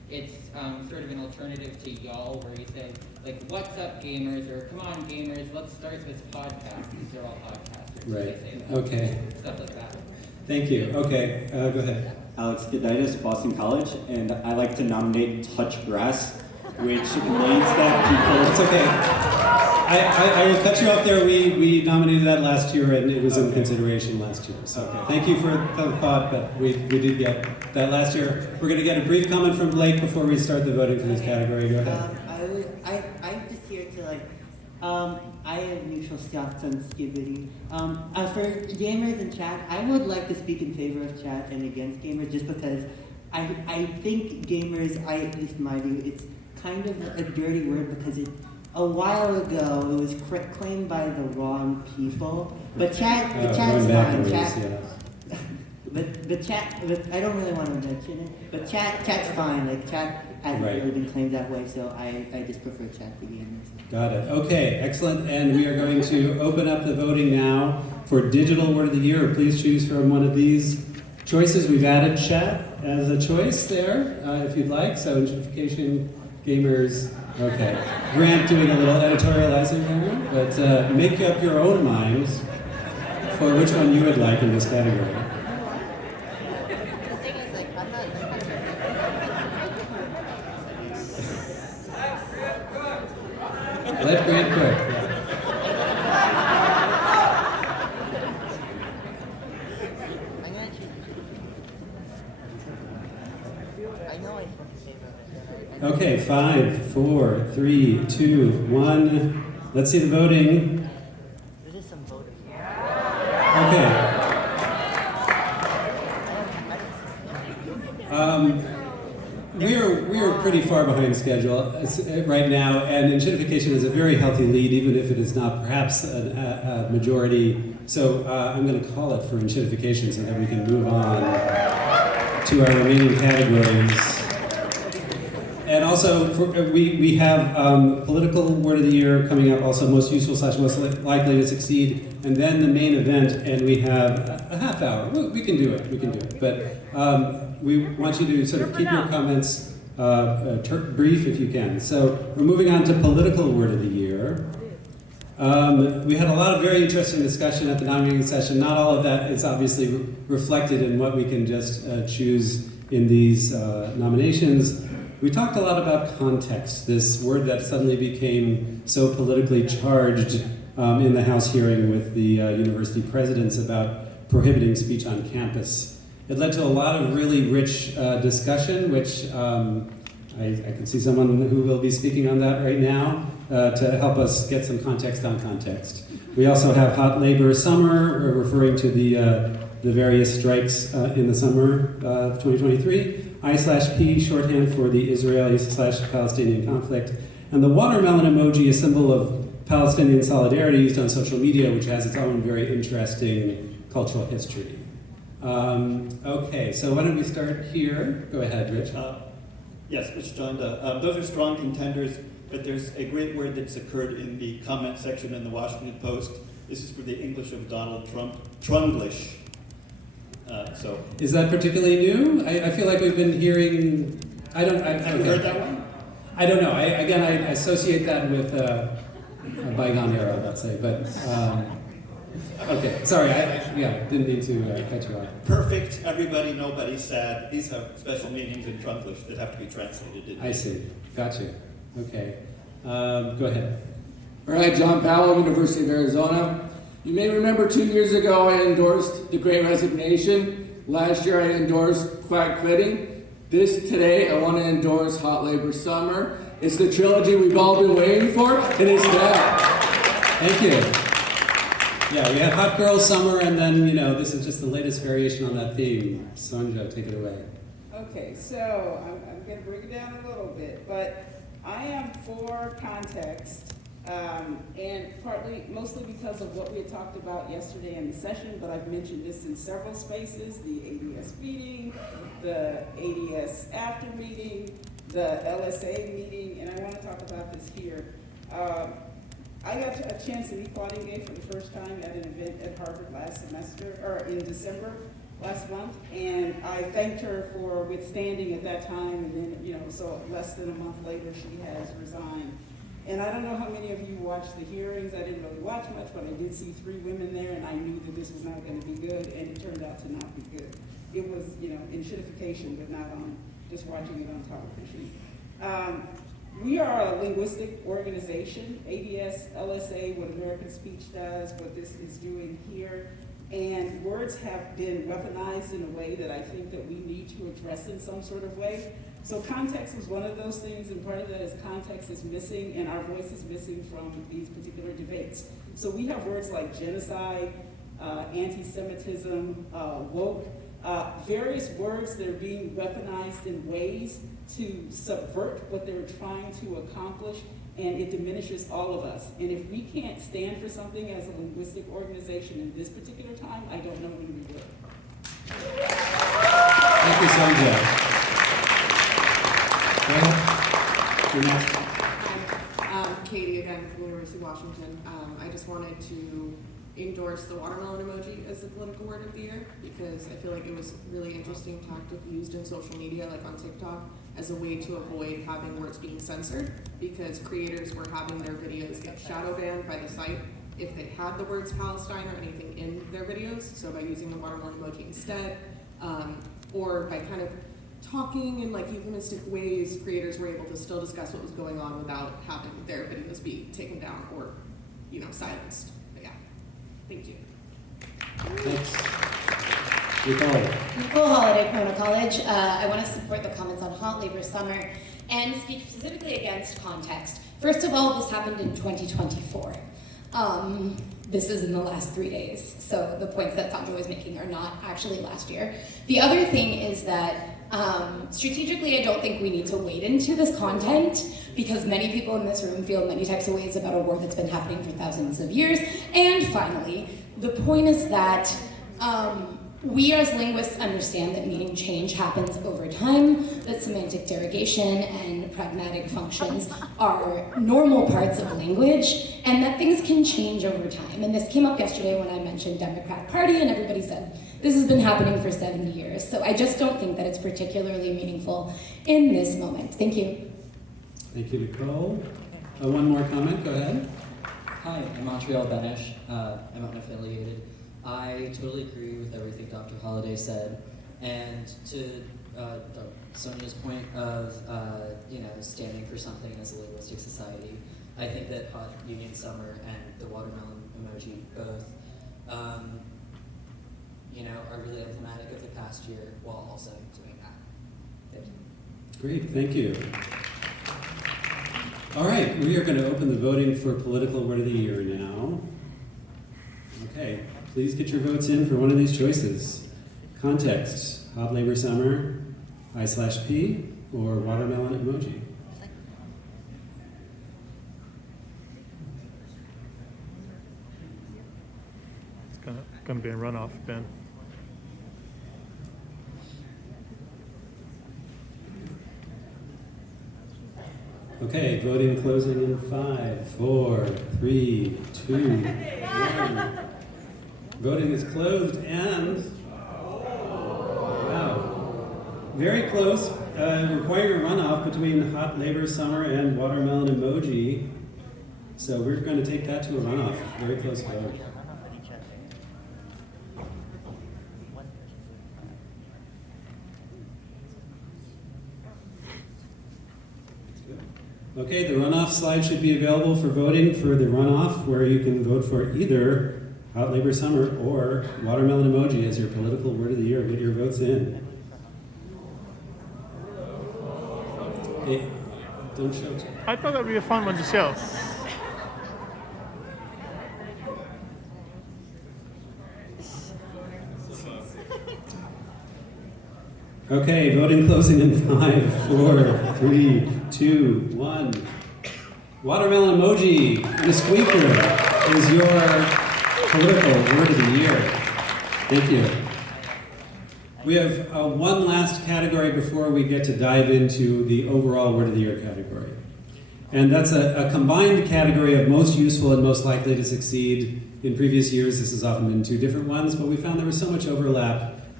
it's sort of an alternative to y'all, where you say, like, what's up, gamers, or come on, gamers, let's start this podcast. These are all podcasters. Right. They say that. Okay. Stuff like that. Thank you. Okay, go ahead. Alex Goditis, Boston College, and I like to nominate Touch Grass, which means that people... It's okay. I will cut you off there. We nominated that last year, and it was in consideration last year. So thank you for the thought, but we did get that last year. We're going to get a brief comment from Blake before we start the voting for this category. Go ahead. I'm just here to I have neutral thoughts on skibbity. For gamers in chat, I would like to speak in favor of chat and against gamers, just because I think gamers, at least my view, it's kind of a dirty word because a while ago it was claimed by the wrong people. But chat is fine. But I don't really want to mention it. But chat's fine. Like chat hasn't really been claimed that way, so I just prefer chat to gamers. Got it. Okay, excellent. And we are going to open up the voting now for Digital Word of the Year. Please choose from one of these choices. We've added chat as a choice there, if you'd like. So gentrification, gamers. Okay. Grant doing a little editorializing there, but make up your own minds for which one you would like in this category. Let Grant cook. Okay, 5, 4, 3, 2, 1. Let's see the voting. There is some voting. Okay. We are pretty far behind schedule right now, and gentrification is a very healthy lead, even if it is not perhaps a majority. So I'm going to call it for gentrification so that we can move on to our remaining categories. And also, we have political word of the year coming up, also most useful / most likely to succeed, and then the main event, and we have a half hour. We can do it. But we want you to sort of keep your comments brief if you can. So we're moving on to political word of the year. We had a lot of very interesting discussion at the nominating session. Not all of that is obviously reflected in what we can just choose in these nominations. We talked a lot about context, this word that suddenly became so politically charged in the House hearing with the university presidents about prohibiting speech on campus. It led to a lot of really rich discussion, which I can see someone who will be speaking on that right now to help us get some context on context. We also have hot labor summer, referring to the various strikes in the summer of 2023. I/P, shorthand for the Israeli/Palestinian conflict, and the watermelon emoji, a symbol of Palestinian solidarity used on social media, which has its own very interesting cultural history. Okay, so why don't we start here? Go ahead, Rich. Yes, Rich Jonda. Those are strong contenders, but there's a great word that's occurred in the comment section in the Washington Post. This is for the English of Donald Trump, Trumglish. Is that particularly new? I feel like we've been hearing. I don't. Have you heard that one? I don't know. I associate that with a bygone era, let's say. But okay, sorry. Didn't mean to cut you off. Perfect. Everybody, nobody, sad. These have special meanings in Trumplish that have to be translated. I see. Gotcha. Okay. Go ahead. All right, John Powell, University of Arizona. You may remember 2 years ago I endorsed the Great Resignation. Last year I endorsed Quiet Quitting. Today I want to endorse Hot Labor Summer. It's the trilogy we've all been waiting for, and it's that. Thank you. Yeah, we have Hot Girl Summer, and then, this is just the latest variation on that theme. Sonja, take it away. Okay, so I'm going to break it down a little bit, but I am for context. And mostly because of what we had talked about yesterday in the session, but I've mentioned this in several spaces, the ADS meeting, the ADS after meeting, the LSA meeting, and I want to talk about this here. I got a chance to meet Claudine Gay for the first time at an event at Harvard last semester, or in December, last month, and I thanked her for withstanding at that time, and then, so less than a month later, she has resigned. And I don't know how many of you watched the hearings. I didn't really watch much, but I did see 3 women there, and I knew that this was not going to be good, and it turned out to not be good. It was, in shitification, but not on just watching it on television. We are a linguistic organization, ADS, LSA, what American Speech does, what this is doing here. And words have been weaponized in a way that I think that we need to address in some sort of way. So context was one of those things, and part of that is context is missing, and our voice is missing from these particular debates. So we have words like genocide, anti-Semitism, woke, various words that are being weaponized in ways to subvert what they're trying to accomplish, and it diminishes all of us. And if we can't stand for something as a linguistic organization in this particular time, I don't know when we will. Thank you, Sandra. You're next. Hi, Katie again from University of Washington. I just wanted to endorse the watermelon emoji as the political word of the year because I feel like it was really interesting to be used in social media, like on TikTok, as a way to avoid having words being censored because creators were having their videos get shadow banned by the site if they had the words Palestine or anything in their videos. So by using the watermelon emoji instead, or by kind of talking in like euphemistic ways, creators were able to still discuss what was going on without having their videos be taken down or, silenced. But yeah, thank you. Thanks. Nicole Holiday, Corona College. I want to support the comments on hot labor summer and speak specifically against context. First of all, this happened in 2024. This is in the last 3 days, so the points that Sandra was making are not actually last year. The other thing is that strategically, I don't think we need to wade into this content because many people in this room feel many types of ways about a war that's been happening for thousands of years. And finally, the point is that we as linguists understand that meaning change happens over time, that semantic derogation and pragmatic functions are normal parts of language, and that things can change over time. And this came up yesterday when I mentioned Democrat Party, and everybody said, this has been happening for 70 years. So I just don't think that it's particularly meaningful in this moment. Thank you. Thank you, Nicole. One more comment, go ahead. Hi, I'm Montreal Benish. I'm unaffiliated. I totally agree with everything Dr. Holliday said. And to Sonia's point of standing for something as a linguistic society, I think that Hot Union Summer and the watermelon emoji both are really emblematic of the past year while also doing that. Thank you. Great, thank you. All right, we are going to open the voting for political word of the year now. Okay, please get your votes in for one of these choices. Context, hot labor summer, I/P, or watermelon emoji. It's gonna be a runoff, Ben. Okay, voting closing in 5, 4, 3, 2, 1. Voting is closed and, wow, very close, requiring a runoff between hot labor summer and watermelon emoji. So we're going to take that to a runoff, very close vote. Okay, the runoff slide should be available for voting for the runoff, where you can vote for either hot labor summer or watermelon emoji as your political word of the year. Get your votes in. Hey, don't show. I thought that would be a fun one to show. Okay, voting closing in 5, 4, 3, 2, 1. Watermelon emoji and a squeaker is your political word of the year. Thank you. We have one last category before we get to dive into the overall word of the year category. And that's a combined category of most useful and most likely to succeed. In previous years, this has often been 2 different ones, but we found there was so much overlap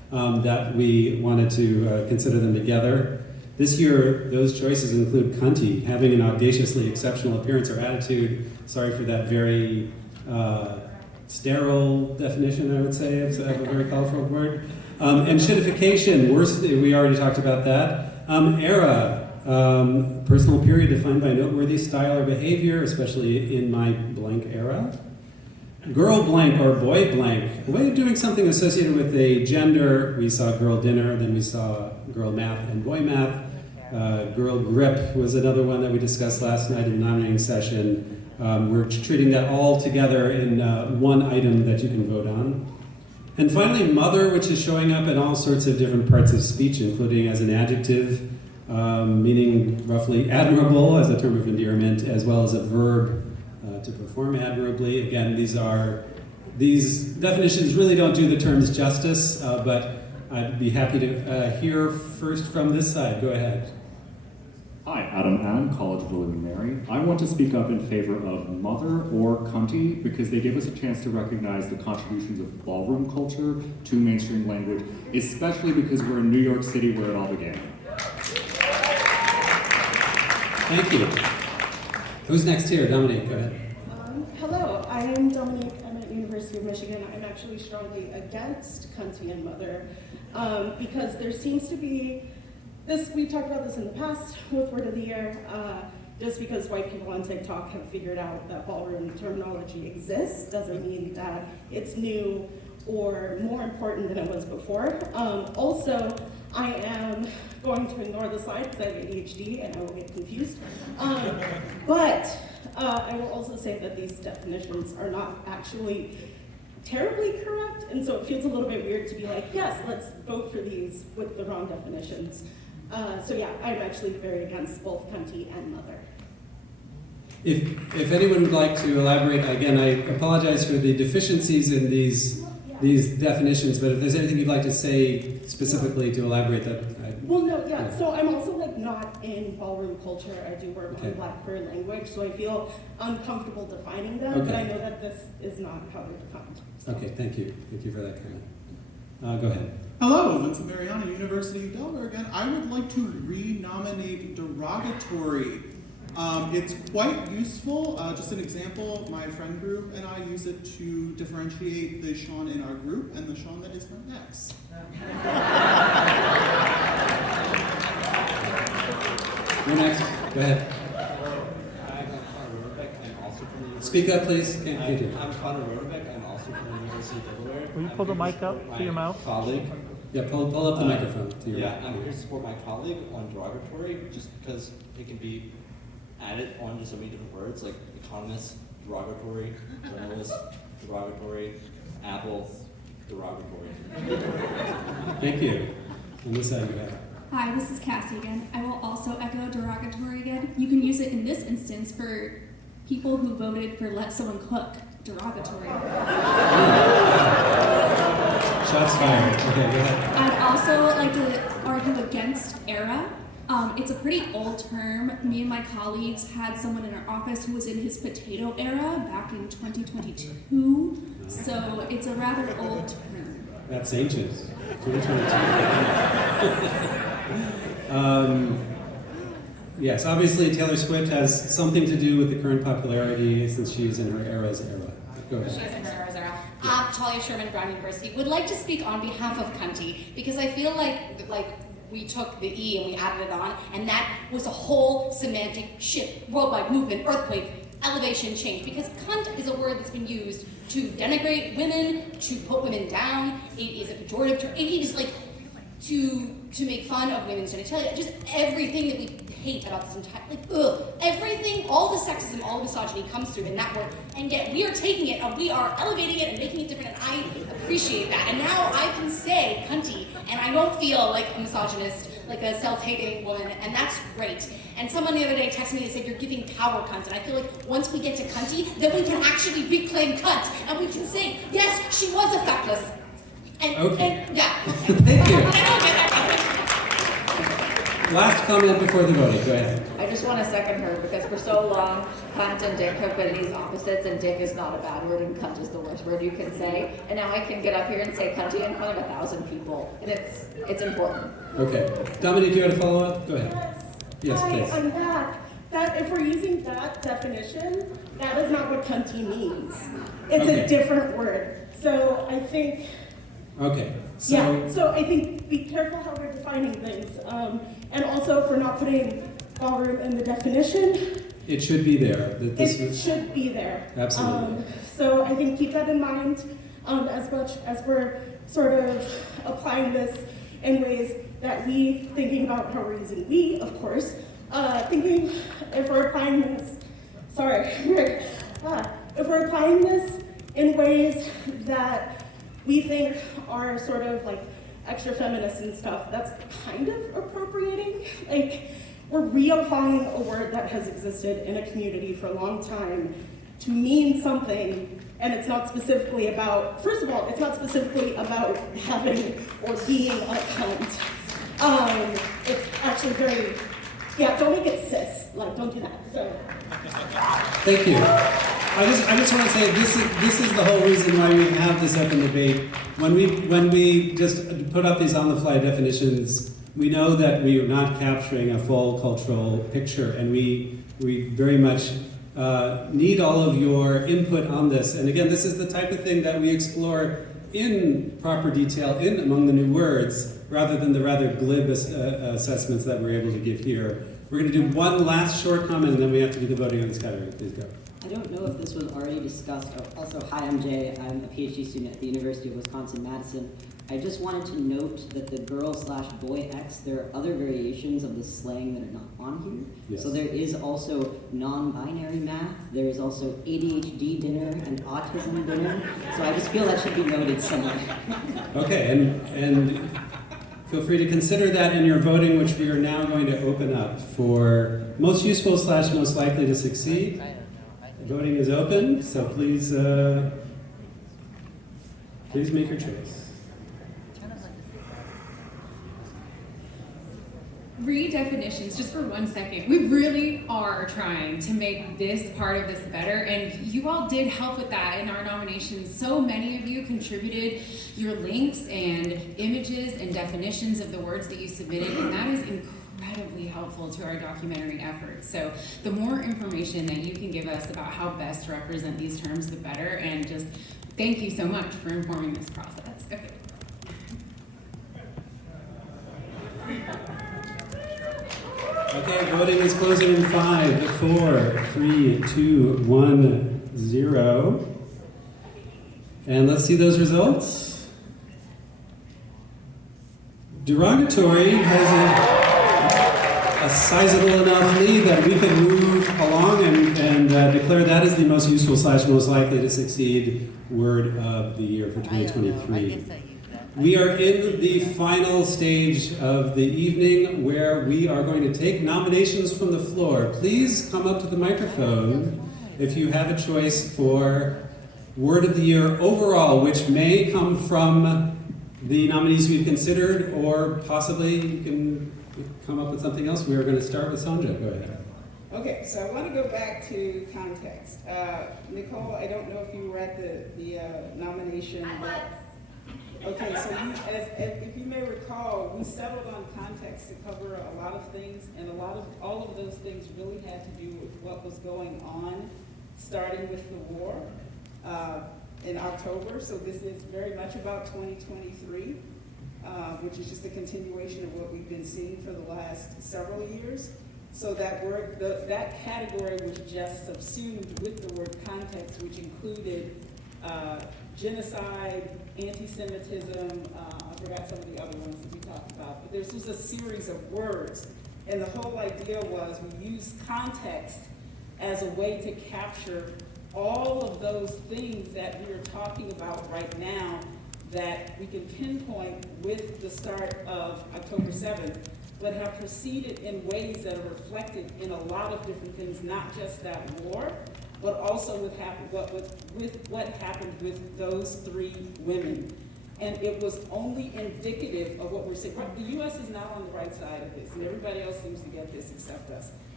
that we wanted to consider them together. This year, those choices include cunty, having an audaciously exceptional appearance or attitude. Sorry for that very sterile definition, I would say, of a very colorful word. And shittification, we already talked about that. Era, personal period defined by noteworthy style or behavior, especially in my blank era. Girl blank or boy blank, a way of doing something associated with a gender. We saw girl dinner, then we saw girl math and boy math. Girl grip was another one that we discussed last night in the nominating session. We're treating that all together in one item that you can vote on. And finally, mother, which is showing up in all sorts of different parts of speech, including as an adjective, meaning roughly admirable as a term of endearment, as well as a verb to perform admirably. Again, these definitions really don't do the terms justice, but I'd be happy to hear first from this side. Go ahead. Hi, Adam Allen, College of the Living Mary. I want to speak up in favor of mother or cunty because they give us a chance to recognize the contributions of ballroom culture to mainstream language, especially because we're in New York City where it all began. Thank you. Who's next here? Dominique, go ahead. Hello, I am Dominique. I'm at University of Michigan. I'm actually strongly against cunty and mother because there seems to be this, we talked about this in the past with Word of the Year, just because white people on TikTok have figured out that ballroom terminology exists doesn't mean that it's new or more important than it was before. Also, I am going to ignore the slide because I have ADHD and I will get confused. But I will also say that these definitions are not actually terribly correct, and so it feels a little bit weird to be like, yes, let's vote for these with the wrong definitions. So yeah, I'm actually very against both cunty and mother. If anyone would like to elaborate, again, I apologize for the deficiencies in these definitions, but if there's anything you'd like to say specifically to elaborate that. Well, no, yeah, so I'm also like not in ballroom culture. I do work on Black queer language, so I feel uncomfortable defining them, but I know that this is not how they're defined. So. Okay, thank you. Thank you for that comment. Go ahead. Hello, Vincent Mariana, University of Delaware again. I would like to renominate derogatory. It's quite useful. Just an example, my friend group and I use it to differentiate the Sean in our group and the Sean that is not ex. You're next. Go ahead. Speak up, please. I'm Connor Rodebeck. I'm also from the University of Delaware. Will you pull the mic up to your mouth? Colleague. Yeah, pull up the microphone to your mouth. I'm here to support my colleague on derogatory, just because it can be added on to so many different words, like economist, derogatory, journalist, derogatory, Apple, derogatory. Thank you. On this side, you have. Hi, this is Cassie again. I will also echo derogatory again. You can use it in this instance for people who voted for let someone cook. Derogatory. Shots fired. Okay, go ahead. I'd also like to argue against era. It's a pretty old term. Me and my colleagues had someone in our office who was in his potato era back in 2022. So it's a rather old term. That's ancient. 2022. Yes, obviously Taylor Swift has something to do with the current popularity since she's in her era's era. Go ahead. She's in her era's era. Talia Sherman, Brown University, would like to speak on behalf of cunty because I feel like we took the E and we added it on, and that was a whole semantic shift, worldwide movement, earthquake, elevation, change. Because cunt is a word that's been used to denigrate women, to put women down. It is a pejorative term. It is like to make fun of women's genitalia. Just everything that we hate about this entire, everything, all the sexism, all the misogyny comes through in that word, and yet we are taking it and we are elevating it and making it different, and I appreciate that. And now I can say cunty, and I don't feel like a misogynist, like a self-hating woman, and that's great. And someone the other day texted me and said, you're giving power cunt, and I feel like once we get to cunty, then we can actually reclaim cunt, and we can say, yes, she was a feckless. And yeah. Thank you. Last comment before the voting. Go ahead. I just want to second her because for so long, cunt and dick have been these opposites, and dick is not a bad word, and cunt is the worst word you can say. And now I can get up here and say cunty in front of 1,000 people, and it's important. Okay. Dominique, you had a follow-up? Go ahead. Yes, Hi, please. I'm back. That if we're using that definition, that is not what cunty means. It's Okay. a different word. So I think. Okay. So, Yeah. So I think be careful how we're defining things, and also if we're not putting ballroom in the definition. it should be there. That this It was, should be there. Absolutely. So I think keep that in mind as much as we're sort of applying this in ways that we, thinking about how we're using we, of course, thinking if we're applying this, if we're applying this in ways that we think are sort of like extra feminist and stuff, that's kind of appropriating. Like, we're reapplying a word that has existed in a community for a long time to mean something, and it's not specifically about, first of all, it's not specifically about having or being a cunt. It's actually very, don't make it cis, like, don't do that, so. thank you. I just want to say this is the whole reason why we have this open debate. When we just put up these on-the-fly definitions, we know that we are not capturing a full cultural picture, and we very much need all of your input on this. And again, this is the type of thing that we explore in proper detail among the new words, rather than the rather glib assessments that we're able to give here. We're going to do one last short comment, and then we have to do the voting on this category. Please go. I don't know if this was already discussed. Also, hi, I'm Jay. I'm a PhD student at the University of Wisconsin-Madison. I just wanted to note that the girl/boy X, there are other variations of the slang that are not on here. Yes. So there is also non-binary math. There is also ADHD dinner and autism dinner. So I just feel that should be noted somewhere. Okay, and feel free to consider that in your voting, which we are now going to open up for most useful / most likely to succeed. Voting is open, so please make your choice. Redefinitions, just for 1 second. We really are trying to make this part of this better, and you all did help with that in our nominations. So many of you contributed your links and images and definitions of the words that you submitted, and that is incredibly helpful to our documentary efforts. So the more information that you can give us about how best to represent these terms, the better, and just thank you so much for informing this process. Okay. Okay, voting is closing in 5, 4, 3, 2, 1, 0. And let's see those results. Derogatory has a sizable enough lead that we can move along and declare that as the most useful / most likely to succeed word of the year for 2023. We are in the final stage of the evening where we are going to take nominations from the floor. Please come up to the microphone if you have a choice for word of the year overall, which may come from the nominees we've considered, or possibly you can come up with something else. We are going to start with Sandra. Go ahead. Okay, so I want to go back to context. Nicole, I don't know if you were at the nomination. Okay, so if you may recall, we settled on context to cover a lot of things, and all of those things really had to do with what was going on, starting with the war in October. So this is very much about 2023, which is just a continuation of what we've been seeing for the last several years. So that word, that category was just subsumed with the word context, which included genocide, anti-Semitism, I forgot some of the other ones that we talked about, but this was a series of words. And the whole idea was we used context as a way to capture all of those things that we are talking about right now that we can pinpoint with the start of October 7th, but have proceeded in ways that are reflected in a lot of different things, not just that war, but also with what happened with those 3 women. And it was only indicative of what we're saying. The U.S. is now on the right side of this, and everybody else seems to get this except us.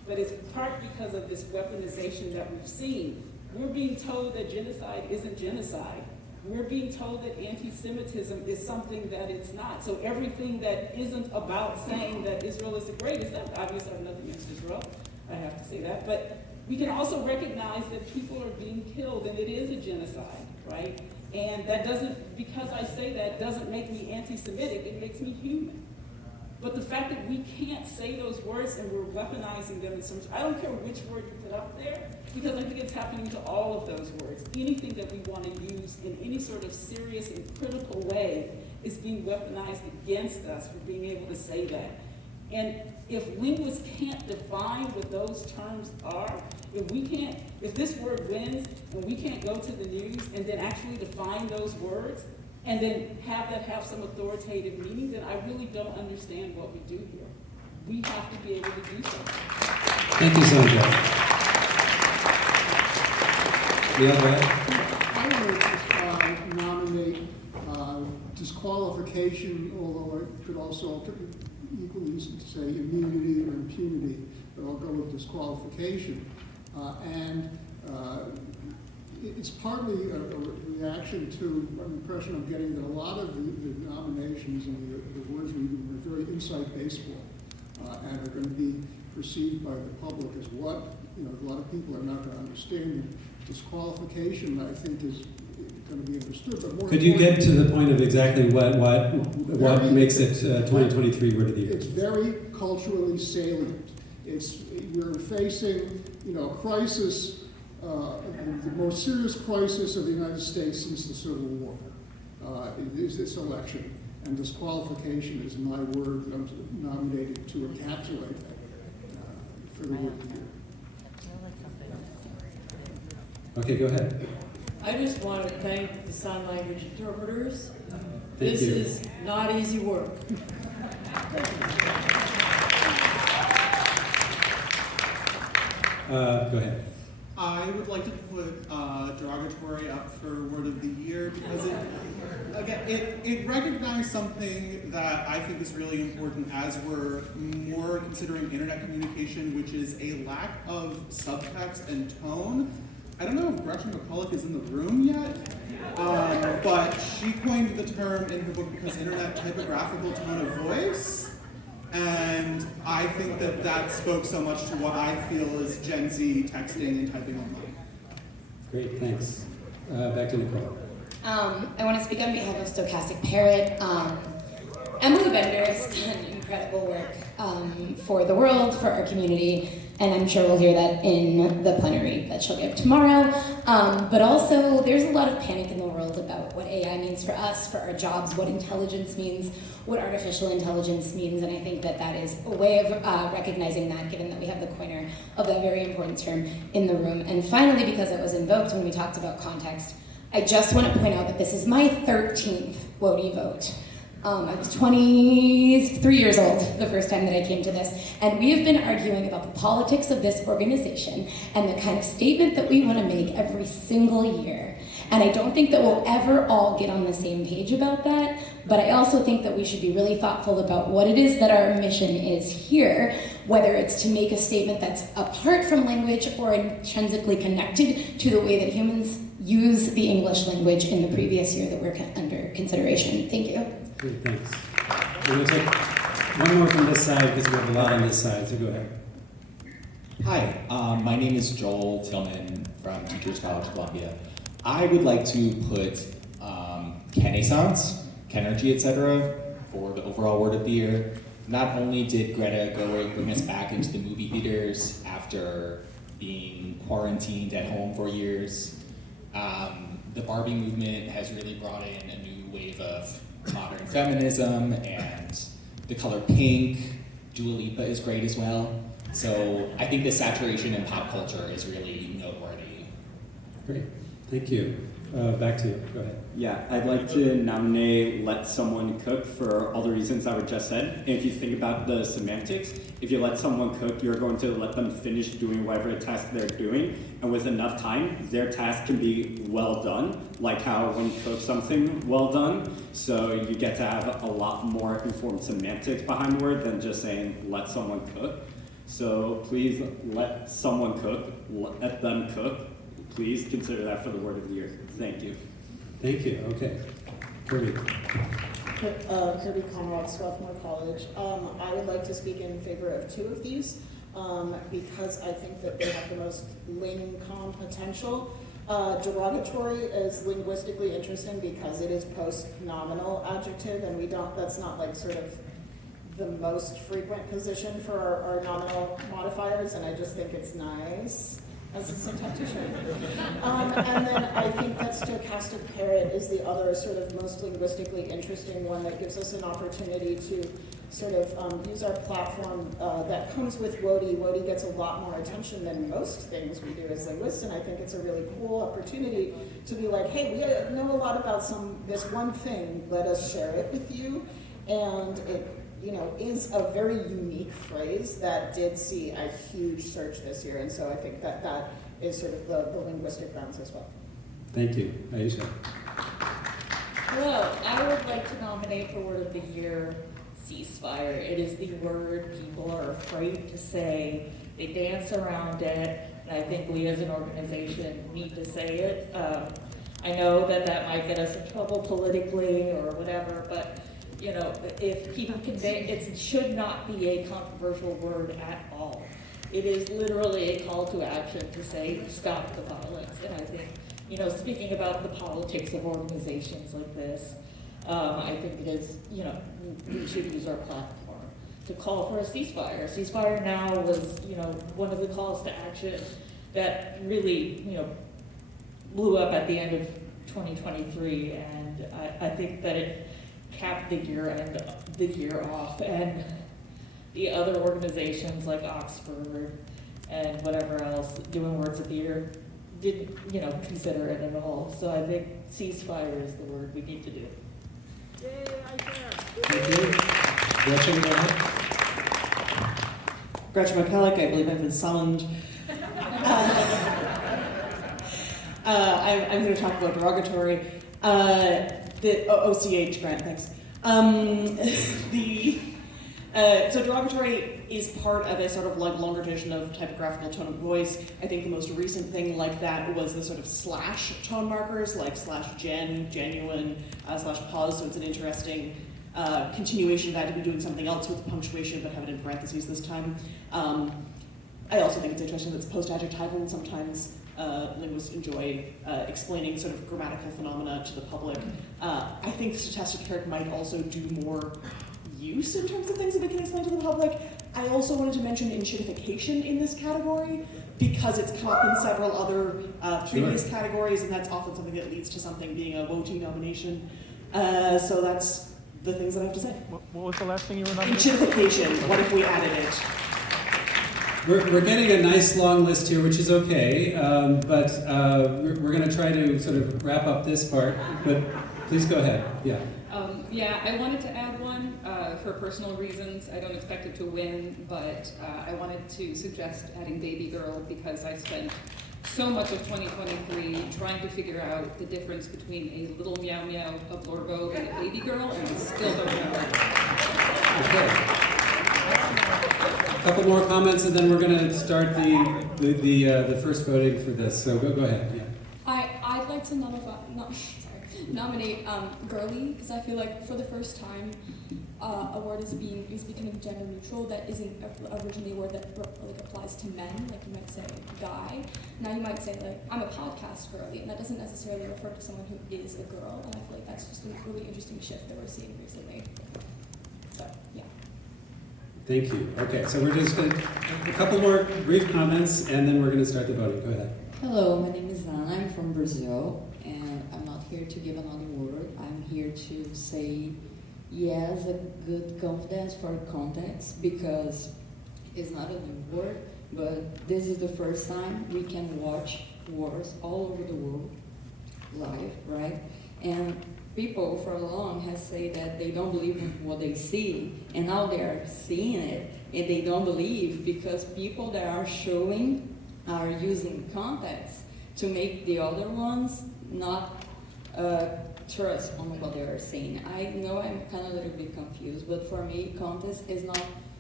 but it's part because of this weaponization that we've seen. We're being told that genocide isn't genocide. We're being told that anti-Semitism is something that it's not. So everything that isn't about saying that Israel is the greatest, obviously I have nothing against Israel, I have to say that, but we can also recognize that people are being killed and it is a genocide, right? And that doesn't, because I say that, doesn't make me anti-Semitic, it makes me human. But the fact that we can't say those words and we're weaponizing them in some, I don't care which word you put up there, because I think it's happening to all of those words. Anything that we want to use in any sort of serious and critical way is being weaponized against us for being able to say that. And if linguists can't define what those terms are, if this word wins and we can't go to the news and then actually define those words, and then have that have some authoritative meaning, then I really don't understand what we do here. We have to be able to do so. Thank you, Sandra. Yeah, go ahead. I would nominate disqualification, although I could also equally use it to say immunity or impunity, but I'll go with disqualification. It's partly a reaction to an impression I'm getting that a lot of the nominations and the words we do are very inside baseball and are going to be perceived by the public as what, a lot of people are not going to understand. And disqualification, I think, is going to be understood. But more Could you get to the point of exactly what makes it 2023 Word of the Year? It's very culturally salient. We're facing, a crisis, the most serious crisis of the United States since the Civil War. Is this election, and disqualification is my word that I'm nominated to encapsulate that for the Word of the Year. Okay, go ahead. I just want to thank the sign language interpreters. Thank you. Is not easy work. Go ahead. I would like to put derogatory up for Word of the Year because it recognized something that I think is really important as we're more considering internet communication, which is a lack of subtext and tone. I don't know if Gretchen McCulloch is in the room yet, but she coined the term in her book because internet typographical tone of voice. And I think that spoke so much to what I feel is Gen Z texting and typing online. Great, thanks. Back to Nicole. I want to speak on behalf of Stochastic Parrot. Emily Bender has done incredible work for the world, for our community, and I'm sure we'll hear that in the plenary that she'll give tomorrow. But also, there's a lot of panic in the world about what AI means for us, for our jobs, what intelligence means, what artificial intelligence means, and I think that is a way of recognizing that, given that we have the coiner of that very important term in the room. And finally, because it was invoked when we talked about context, I just want to point out that this is my 13th WOTY vote. I was 23 years old the first time that I came to this, and we have been arguing about the politics of this organization and the kind of statement that we want to make every single year. And I don't think that we'll ever all get on the same page about that, but I also think that we should be really thoughtful about what it is that our mission is here, whether it's to make a statement that's apart from language or intrinsically connected to the way that humans use the English language in the previous year that we're under consideration. Thank you. Great, thanks. We're going to take one more from this side because we have a lot on this side, so go ahead. Hi, my name is Joel Tillman from Teachers College Columbia. I would like to put Kenaissance, Kenergy, etc. for the overall Word of the Year. Not only did Greta Gerwig bring us back into the movie theaters after being quarantined at home for years, the Barbie movement has really brought in a new wave of modern feminism, and the color pink. Dua Lipa is great as well. So I think the saturation in pop culture is really noteworthy. Great, thank you. Back to you, go ahead. Yeah, I'd like to nominate Let Someone Cook for all the reasons that were just said. And if you think about the semantics, if you let someone cook, you're going to let them finish doing whatever task they're doing. And with enough time, their task can be well done, like how when you cook something, well done. So you get to have a lot more informed semantics behind the word than just saying, let someone cook. So please let someone cook, let them cook. Please consider that for the word of the year. Thank you. Thank you. Okay. Kirby. Kirby Conrad, Swarthmore College. I would like to speak in favor of two of these because I think that they have the most ling-com potential. Derogatory is linguistically interesting because it is post-nominal adjective, and that's not like sort of the most frequent position for our nominal modifiers, and I just think it's nice as a syntactician. And then I think that stochastic parrot is the other sort of most linguistically interesting one that gives us an opportunity to sort of use our platform that comes with WODI. WODI gets a lot more attention than most things we do as linguists, and I think it's a really cool opportunity to be like, hey, we know a lot about this one thing, let us share it with you. And it, is a very unique phrase that did see a huge search this year, and so I think that is sort of the linguistic grounds as well. Thank you. Aisha. Hello, I would like to nominate for Word of the Year ceasefire. It is the word people are afraid to say. They dance around it, and I think we as an organization need to say it. I know that might get us in trouble politically or whatever, but if people can, it should not be a controversial word at all. It is literally a call to action to say, stop the violence. And I think, speaking about the politics of organizations like this, I think it is, we should use our platform to call for a ceasefire. A ceasefire now was, one of the calls to action that really, blew up at the end of 2023. And I think that it capped the year off, and the other organizations like Oxford and whatever else doing words of the year didn't, consider it at all. So I think ceasefire is the word we need to do. Yay, Thank you. Gretchen, go ahead. Gretchen McCulloch, I believe I've been summoned. I'm going to talk about derogatory. The OCH grant, thanks. So derogatory is part of a sort of like longer tradition of typographical tone of voice. I think the most recent thing like that was the sort of slash tone markers, like /gen, genuine, /pause. So it's an interesting continuation of that to be doing something else with punctuation, but have it in parentheses this time. I also think it's interesting that it's post-adjectival, and sometimes linguists enjoy explaining sort of grammatical phenomena to the public. I think stochastic parrot might also do more use in terms of things that they can explain to the public. I also wanted to mention enshittification in this category because it's come up in several other previous categories, and that's often something that leads to something being a WOTI nomination. So that's the things that I have to say. What was the last thing you were nominating? Enshittification. What if we added it? We're getting a nice long list here, which is okay, but we're going to try to sort of wrap up this part. But please go ahead. Yeah. I wanted to add one for personal reasons. I don't expect it to win, but I wanted to suggest adding baby girl because I spent so much of 2023 trying to figure out the difference between a little meow meow, a blorbo, and a baby girl, and I still don't know. Okay. A couple more comments, and then we're going to start the first voting for this. So go ahead. Yeah. I'd like to nominate girly, because I feel like for the first time a word is becoming gender neutral that isn't originally a word that like applies to men. Like you might say guy. Now you might say like I'm a podcast girly, and that doesn't necessarily refer to someone who is a girl. And I feel like that's just a really interesting shift that we're seeing recently. So yeah. Thank you. Okay, so we're just going to a couple more brief comments, and then we're going to start the voting. Go ahead. Hello, my name is Ana. I'm from Brazil, and I'm not here to give another word. I'm here to say yes, a good confidence for context, because it's not a new word, but this is the first time we can watch wars all over the world live, right? And people for long have said that they don't believe in what they see, and now they are seeing it, and they don't believe because people that are showing are using context to make the other ones not trust on what they are saying. I know I'm kind of a little bit confused, but for me, context is not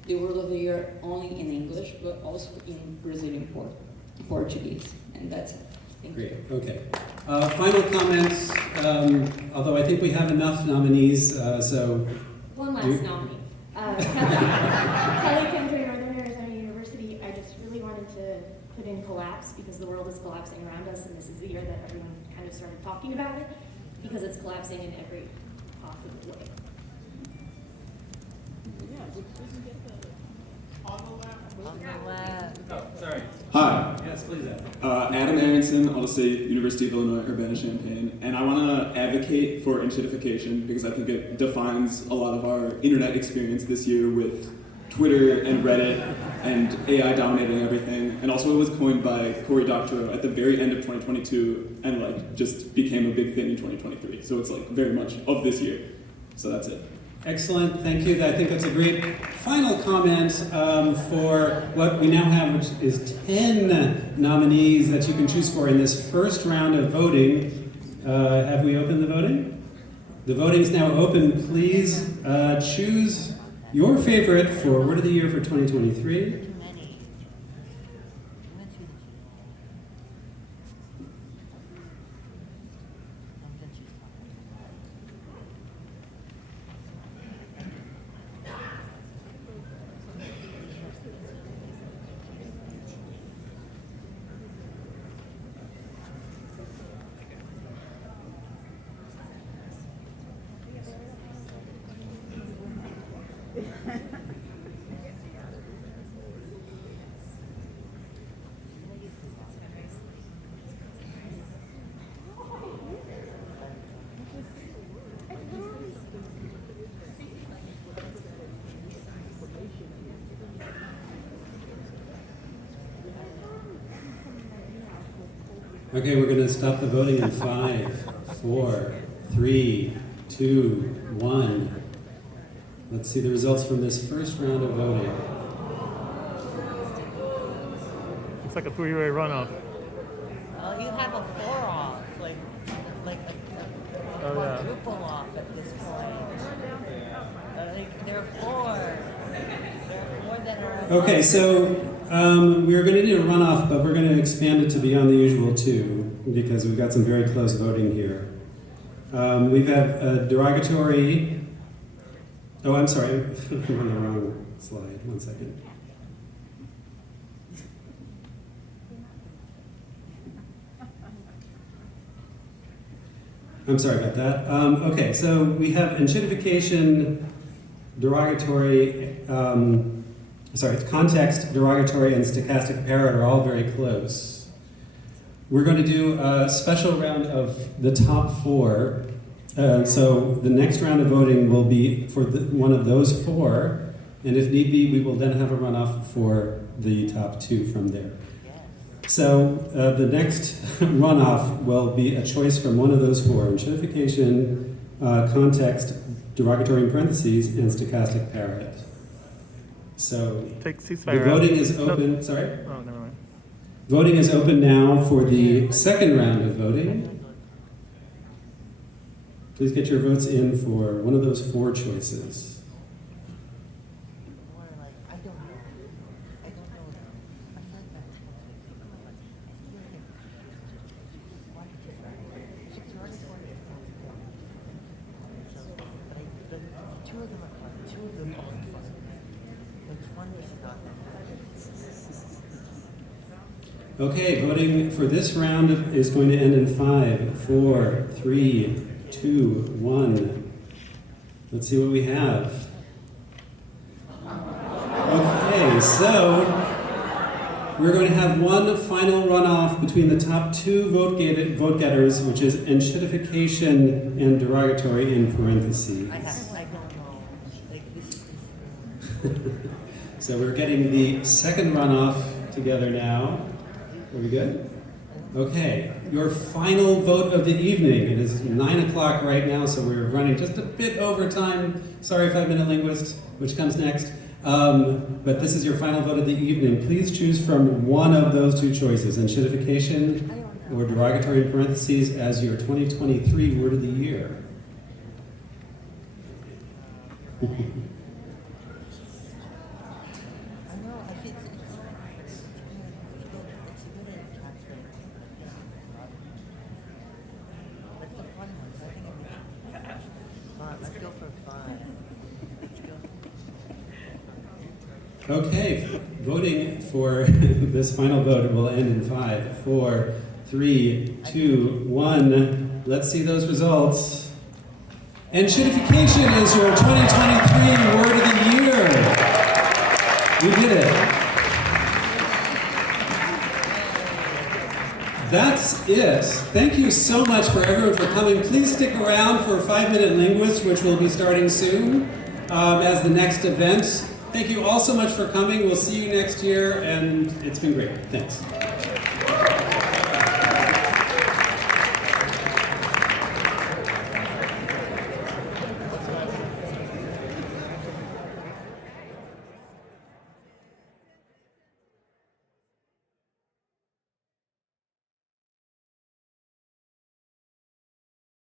the word of the year only in English, but also in Brazilian Portuguese. And that's it. Thank you. Great, okay. Final comments, although I think we have enough nominees, so... One last nominee. Kelly Kendra, Northern Arizona University. I just really wanted to put in collapse because the world is collapsing around us, and this is the year that everyone kind of started talking about it because it's collapsing in every possible way. Oh, sorry. Hi. Yes, please, Adam. Adam Aronson, I'll just say University of Illinois, Urbana-Champaign, and I want to advocate for inshitification because I think it defines a lot of our internet experience this year with Twitter and Reddit and AI dominating everything, and also it was coined by Cory Doctorow at the very end of 2022 and like just became a big thing in 2023. So it's like very much of this year. So that's it. Excellent, thank you. I think that's a great final comment for what we now have, which is 10 nominees that you can choose for in this first round of voting. Have we opened the voting? The voting is now open. Please choose your favorite for Word of the Year for 2023. Okay, we're going to stop the voting in 5, 4, 3, 2, 1. Let's see the results from this first round of voting. It's like a three-way runoff. Well, you have a 4 off, like a quadruple off at this point. There are 4. There are 4 that are. Okay, so we're going to need a runoff, but we're going to expand it to beyond the usual 2 because we've got some very close voting here. We've had derogatory. Oh, I'm sorry, I'm on the wrong slide. 1 second. I'm sorry about that. Okay, so we have inshitification, derogatory, context, derogatory, and stochastic parrot are all very close. We're going to do a special round of the top 4. So the next round of voting will be for one of those 4, and if need be, we will then have a runoff for the top 2 from there. So the next runoff will be a choice from one of those 4, inshitification, context, derogatory in parentheses, and stochastic parrot. So the voting is open. Nope. Sorry? Oh, never mind. Voting is open now for the second round of voting. Please get your votes in for one of those 4 choices. Okay, voting for this round is going to end in 5, 4, 3, 2, 1. Let's see what we have. Okay, so we're going to have one final runoff between the top 2 vote getters, which is inshitification and derogatory in parentheses. I don't know. So we're getting the second runoff together now. Are we good? Okay, your final vote of the evening. It is 9 o'clock right now, so we're running just a bit over time. Sorry if I've been a linguist, which comes next. But this is your final vote of the evening. Please choose from one of those 2 choices, inshitification or derogatory in parentheses, as your 2023 word of the year. Okay, voting for this final vote will end in 5, 4, 3, 2, 1. Let's see those results. And shittification is your 2023 word of the year. You did it. That's it. Thank you so much for everyone for coming. Please stick around for 5-Minute Linguist, which will be starting soon as the next event. Thank you all so much for coming. We'll see you next year, and it's been great. Thanks.